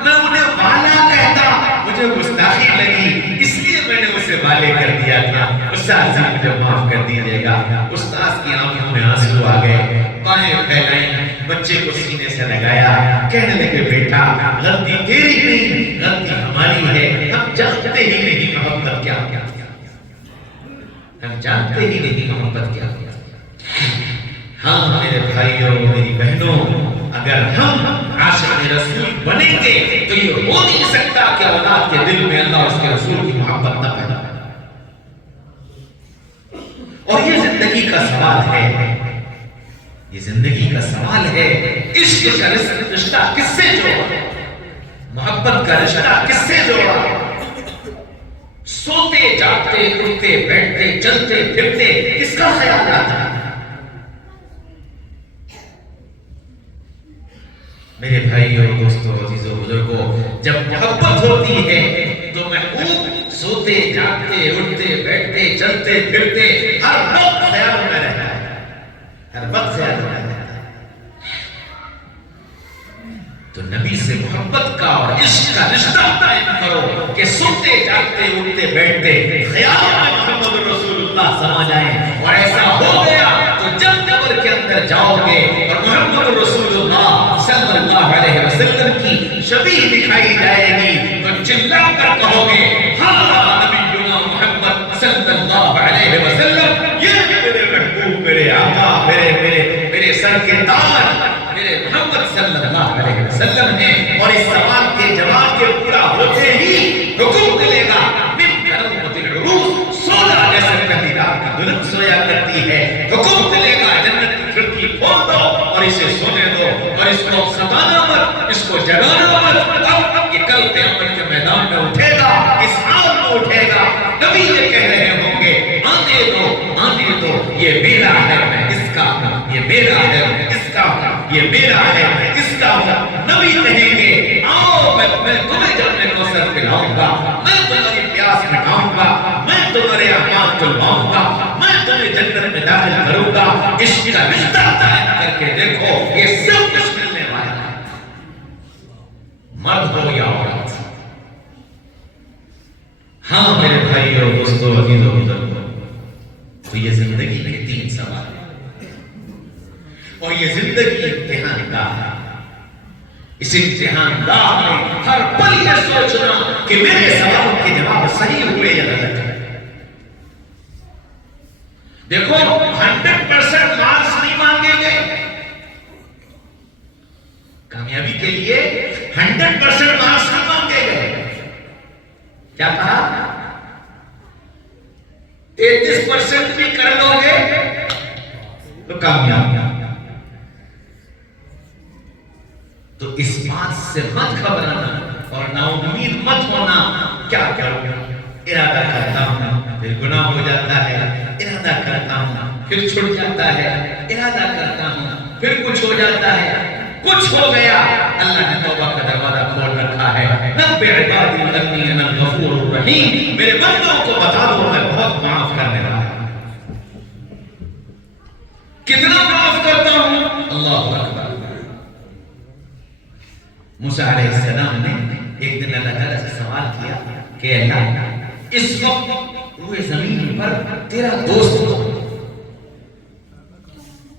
میں انہیں والا کہتا, مجھے گستاخی لگی اس لیے میں نے اسے والے کر دیا تھا. استاد جی مجھے معاف کر دیجیے گا. استاد کی آنکھوں میں آنسو آ گئے, بائیں پھیلائیں, بچے کو سینے سے لگایا, کہنے لگے بیٹا غلطی تیری نہیں, غلطی ہماری ہے, ہم جانتے ہی نہیں محبت کیا ہوتی ہے, ہم جانتے ہی نہیں محبت کیا ہوتی ہے. ہاں میرے بھائیوں میری بہنوں, اگر ہم عاشق رسول بنیں گے تو یہ ہو نہیں سکتا کہ اولاد کے دل میں اللہ اس کے رسول کی محبت نہ پیدا ہو. اور یہ زندگی کا سوال ہے, یہ زندگی کا سوال ہے. عشق کا رشتہ کس سے جوڑا, محبت کا رشتہ کس سے جوڑا. سوتے جاگتے اٹھتے بیٹھتے چلتے پھرتے کس کا خیال آتا ہے. میرے بھائی اور دوستوں عزیزوں بزرگوں، جب محبت ہوتی ہے تو محبوب سوتے جاگتے اٹھتے بیٹھتے چلتے پھرتے ہر وقت خیال میں رہتا ہے، ہر وقت خیال میں رہتا ہے۔ تو نبی سے محبت کا اور عشق کا رشتہ قائم کرو کہ سوتے جاگتے اٹھتے بیٹھتے خیال میں محمد رسول اللہ سما جائیں، اور ایسا ہو گیا تو جب قبر کے اندر جاؤ گے اور محمد رسول اللہ صلی اللہ علیہ وسلم کی شبیہ دکھائی جائے گی تو چلا کر کہو گے ہاں نبینا محمد صلی اللہ علیہ وسلم، یہ میرے محبوب، میرے آقا، میرے سر کے تاج، میرے محمد صلی اللہ علیہ وسلم ہیں۔ اور اس سوال کے جواب کے پورا ہوتے ہی حکم ملے گا من کرمت العروس، سونا جیسے پہلی رات کی دلہن سویا کرتی ہے، حکم ملے گا جنت کی کھڑکی کھول دو اور اسے سونے دو، اور اس کو ستانا مت، اس کو جگانا مت۔ اب یہ کل قیامت کے میدان میں اٹھے گا، اس حال میں اٹھے گا، نبی یہ کہہ رہے ہوں گے آنے دو، آنے دو، یہ میرا ہے میں اس کا ہوں، یہ میرا ہے میں اس کا ہوں، یہ میرا ہے میں اس کا ہوں۔ نبی کہیں گے آؤ میں تمہیں جنت کوثر پلاؤں گا، میں تمہاری پیاس مٹاؤں گا، میں تمہارے اعمال کھلواؤں گا، میں تمہیں جنت میں داخل کروں گا۔ عشق کا رشتہ قائم کر کے دیکھو، یہ سب کچھ ملنے والا ہے، مرد ہو یا عورت۔ ہاں میرے بھائی اور دوستوں عزیزوں بزرگوں، تو یہ زندگی کے 3 سوال ہیں، اور یہ زندگی امتحان گاہ ہے۔ اس امتحان گاہ میں ہر پل یہ سوچنا کہ میرے سوال کے جواب صحیح ہوئے یا غلط ہے۔ دیکھو 100% مارکس نہیں مانگے گئے، کامیابی کے لیے 100% مارکس نہیں مانگے گئے۔ کیا کہا؟ 33% بھی کر لو گے تو کامیاب۔ تو اس بات سے مت گھبرانا اور نا امید مت ہونا، کیا کروں، ارادہ کرتا ہوں پھر گناہ ہو جاتا ہے، ارادہ کرتا ہوں پھر چھٹ جاتا ہے، ارادہ کرتا ہوں پھر کچھ ہو جاتا ہے، کچھ ہو گیا۔ اللہ نے توبہ کا دروازہ کھول رکھا ہے، نبئ عبادی انی انا الغفور الرحیم، میرے بندوں کو بتا دو میں بہت معاف کرنے والا ہوں۔ کتنا معاف کرتا ہوں؟ اللہ اکبر۔ موسیٰ علیہ السلام نے ایک دن اللہ تعالیٰ سے سوال کیا کہ اللہ اس وقت روئے زمین پر تیرا دوست کون؟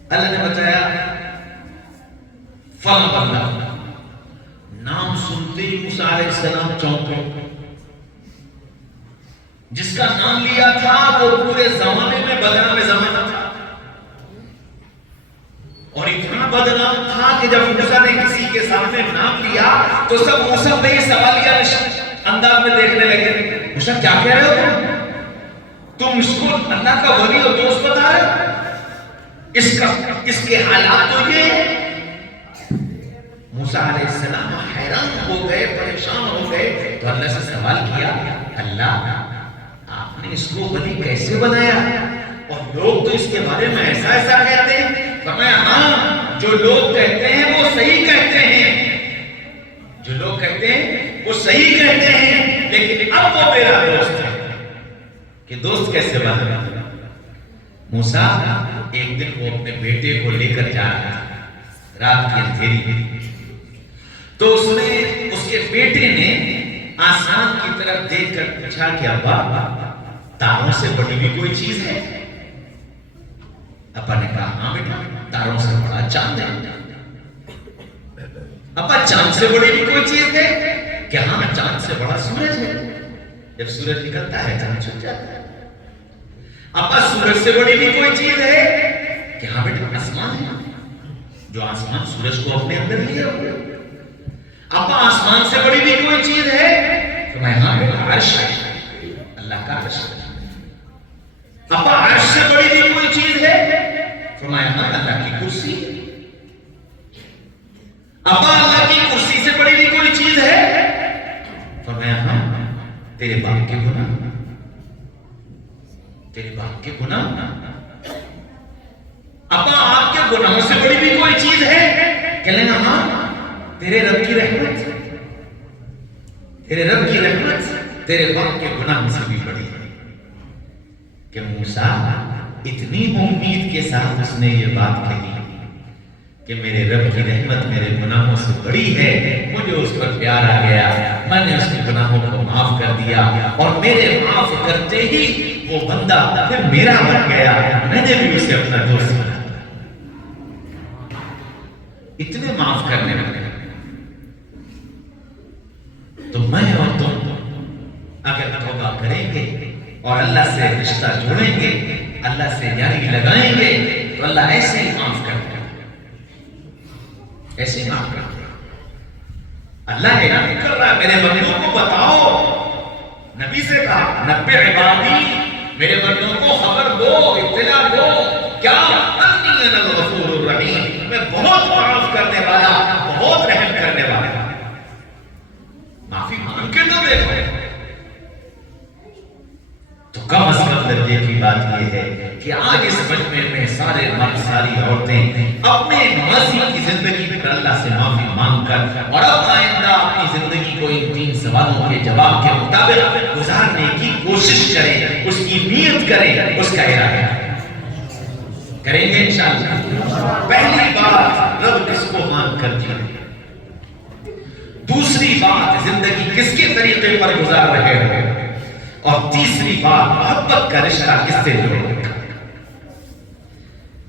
اللہ نے بتایا فلاں بندہ۔ نام سنتے ہی موسیٰ علیہ السلام چونکے، جس کا نام لیا تھا وہ پورے زمانے میں بدنام زمانہ تھا، اور اتنا بدنام تھا کہ جب موسیٰ نے کسی کے سامنے نام لیا تو سب موسیٰ پہ ہی سوالیہ انداز میں دیکھنے لگے۔ موسیٰ کیا کہہ رہے ہو تم اس کو اللہ کا ولی اور دوست بتا رہے ہو؟ اس کے حالات تو یہ ہیں۔ موسیٰ علیہ السلام حیران ہو گئے، پریشان ہو گئے، تو اللہ سے سوال کیا اللہ آپ نے اس کو ولی کیسے بنایا؟ اور لوگ تو اس کے بارے میں ایسا ایسا کہتے ہیں۔ فرمایا ہاں جو لوگ کہتے ہیں وہ صحیح کہتے ہیں، جو لوگ کہتے ہیں وہ صحیح کہتے ہیں، لیکن اب وہ میرا دوست ہے۔ کہ دوست کیسے بنا؟ موسیٰ ایک دن وہ اپنے بیٹے کو لے کر جا رہا تھا، رات کی اندھیری، تو اس کے بیٹے نے آسمان کی طرف دیکھ کر پوچھا کہ ابا تاروں سے بڑی بھی کوئی چیز ہے؟ ابا نے کہا ہاں بیٹا تاروں سے بڑا چاند ہے۔ ابا چاند سے بڑی بھی کوئی چیز ہے؟ کہ ہاں چاند سے بڑا سورج ہے، جب سورج نکلتا ہے چاند چھپ جاتا ہے۔ ابا سورج سے بڑی بھی کوئی چیز ہے؟ کہ ہاں بیٹا آسمان ہے، جو آسمان سورج کو اپنے اندر لیے ہوئے۔ ابا آسمان سے بڑی بھی کوئی چیز ہے؟ تو میں ہاں بیٹا عرش ہے، اللہ کا عرش ہے۔ ابا عرش سے بڑی بھی کوئی چیز ہے؟ فرمایا ہاں اللہ کی کرسی۔ ابا اللہ کی کرسی سے بڑی بھی کوئی چیز ہے؟ فرمایا ہاں تیرے باپ کے گناہ، تیرے باپ کے گناہ۔ ابا آپ کے گناہوں سے بڑی بھی کوئی چیز ہے؟ کہنے لگا ہاں تیرے رب کی رحمت، تیرے رب کی رحمت تیرے باپ کے گناہ سے بھی بڑی ہے کہ موسیٰ اتنی امید کے ساتھ اس نے یہ بات کہی کہ میرے رب کی رحمت میرے گناہوں سے بڑی ہے، مجھے اس پر پیار آ گیا، میں نے اس کے گناہوں کو معاف کر دیا، اور میرے معاف کرتے ہی وہ بندہ پھر میرا بن گیا، میں نے بھی اسے اپنا دوست بنا، اتنے معاف کرنے لگے۔ تو میں اور تم اگر توبہ کریں گے اور اللہ سے رشتہ جوڑیں گے، اللہ سے یاری لگائیں گے، تو اللہ ایسے ہی معاف کرے گا، ایسے ہی معاف کرے گا۔ اللہ اعلان کر رہا ہے میرے بندوں کو بتاؤ، نبی سے کہا نبئ عبادی، میرے بندوں کو خبر دو، اطلاع دو، کیا انی انا الغفور الرحیم، میں بہت معاف کرنے والا، بہت رحم کرنے والا۔ معافی مانگ کے تو دیکھو۔ تو کم از کم درجے کی بات یہ ہے کہ آج اس مجمع میں سارے مرد ساری عورتیں اپنے ماضی کی زندگی پر اللہ سے معافی مانگ کر اور اب آئندہ اپنی زندگی کو ان 3 سوالوں کے جواب کے مطابق گزارنے کی کوشش کریں، اس کی نیت کریں، اس کا ارادہ کریں گے انشاءاللہ۔ پہلی بات رب کس کو مان کر جیئے، دوسری بات زندگی کس کے طریقے پر گزار رہے ہو، اور تیسری بات محبت کا رشتہ کس سے جوڑے۔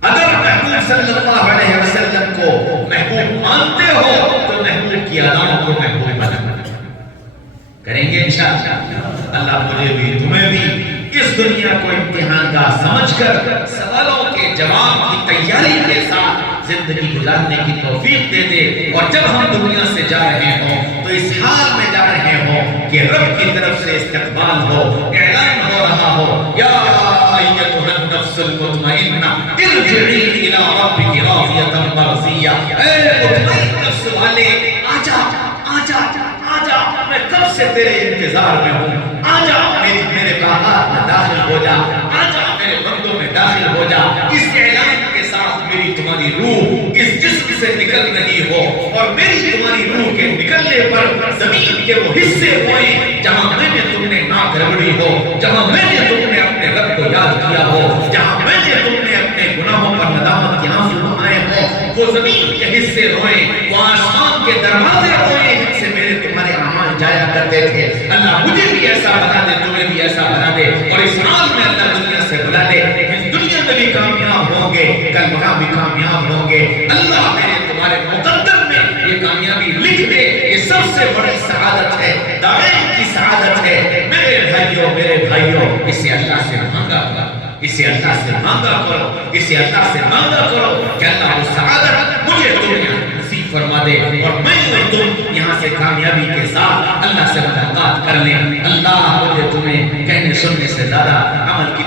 اگر محبوب صلی اللہ علیہ وسلم کو محبوب مانتے ہو تو محبوب کی اداؤں کو محبوب بنا کریں گے انشاءاللہ۔ اللہ مجھے بھی تمہیں بھی اس دنیا کو امتحان کا سمجھ کر سوالوں کے جواب کی تیاری کے ساتھ زندگی گزارنے کی توفیق دے دے، اور جب ہم دنیا سے جا رہے ہوں تو اس حال میں جا رہے ہوں کہ رب کی طرف سے استقبال ہو، اعلان ہو رہا ہو، یا ایتھا النفس المطمئنہ ارجعی الی ربک راضیۃ مرضیہ، اے مطمئن نفس والے آجا آجا آجا، میں کب سے تیرے انتظار میں ہوں، آجا میرے باہر میں داخل ہو جا، آجا میرے بندوں میں داخل ہو جا۔ اس اعلان کے ساتھ میری تمہاری روح اس جسم سے نکل رہی ہو، اور میری تمہاری روح کے نکلنے پر زمین کے وہ حصے ہوئیں جہاں میں نے تم نے ناک رگڑی ہو، جہاں میں نے تم نے اپنے رب کو یاد کیا ہو، جہاں میں نے تم نے اپنے گناہوں پر ندامت کے آنسو بہائے ہو، وہ زمین کے حصے روئیں، وہ آسمان کے دروازے روئیں جن سے میرے تمہارے اعمال جایا کرتے تھے۔ اللہ مجھے بھی ایسا بنا دے، تمہیں بھی ایسا بنا دے، اور اس حال میں اللہ دنیا سے بلا دے، اس دنیا میں بھی کامیاب ہوں گے، کل وہاں بھی کامیاب ہوں گے۔ اللہ میرے تمہارے مقدر میں یہ کامیابی لکھ دے، یہ سب سے بڑی سعادت ہے، دائم کی سعادت ہے۔ میرے بھائیوں اسے اللہ سے مانگا کرو، اسے اللہ سے مانگا کرو، اسے اللہ سے مانگا کرو کہ اللہ وہ سعادت مجھے تمہیں نصیب فرما دے، اور میں اور تم یہاں سے کامیابی کے ساتھ اللہ سے ملاقات کر لیں۔ اللہ مجھے تمہیں کہنے سننے سے زیادہ عمل کی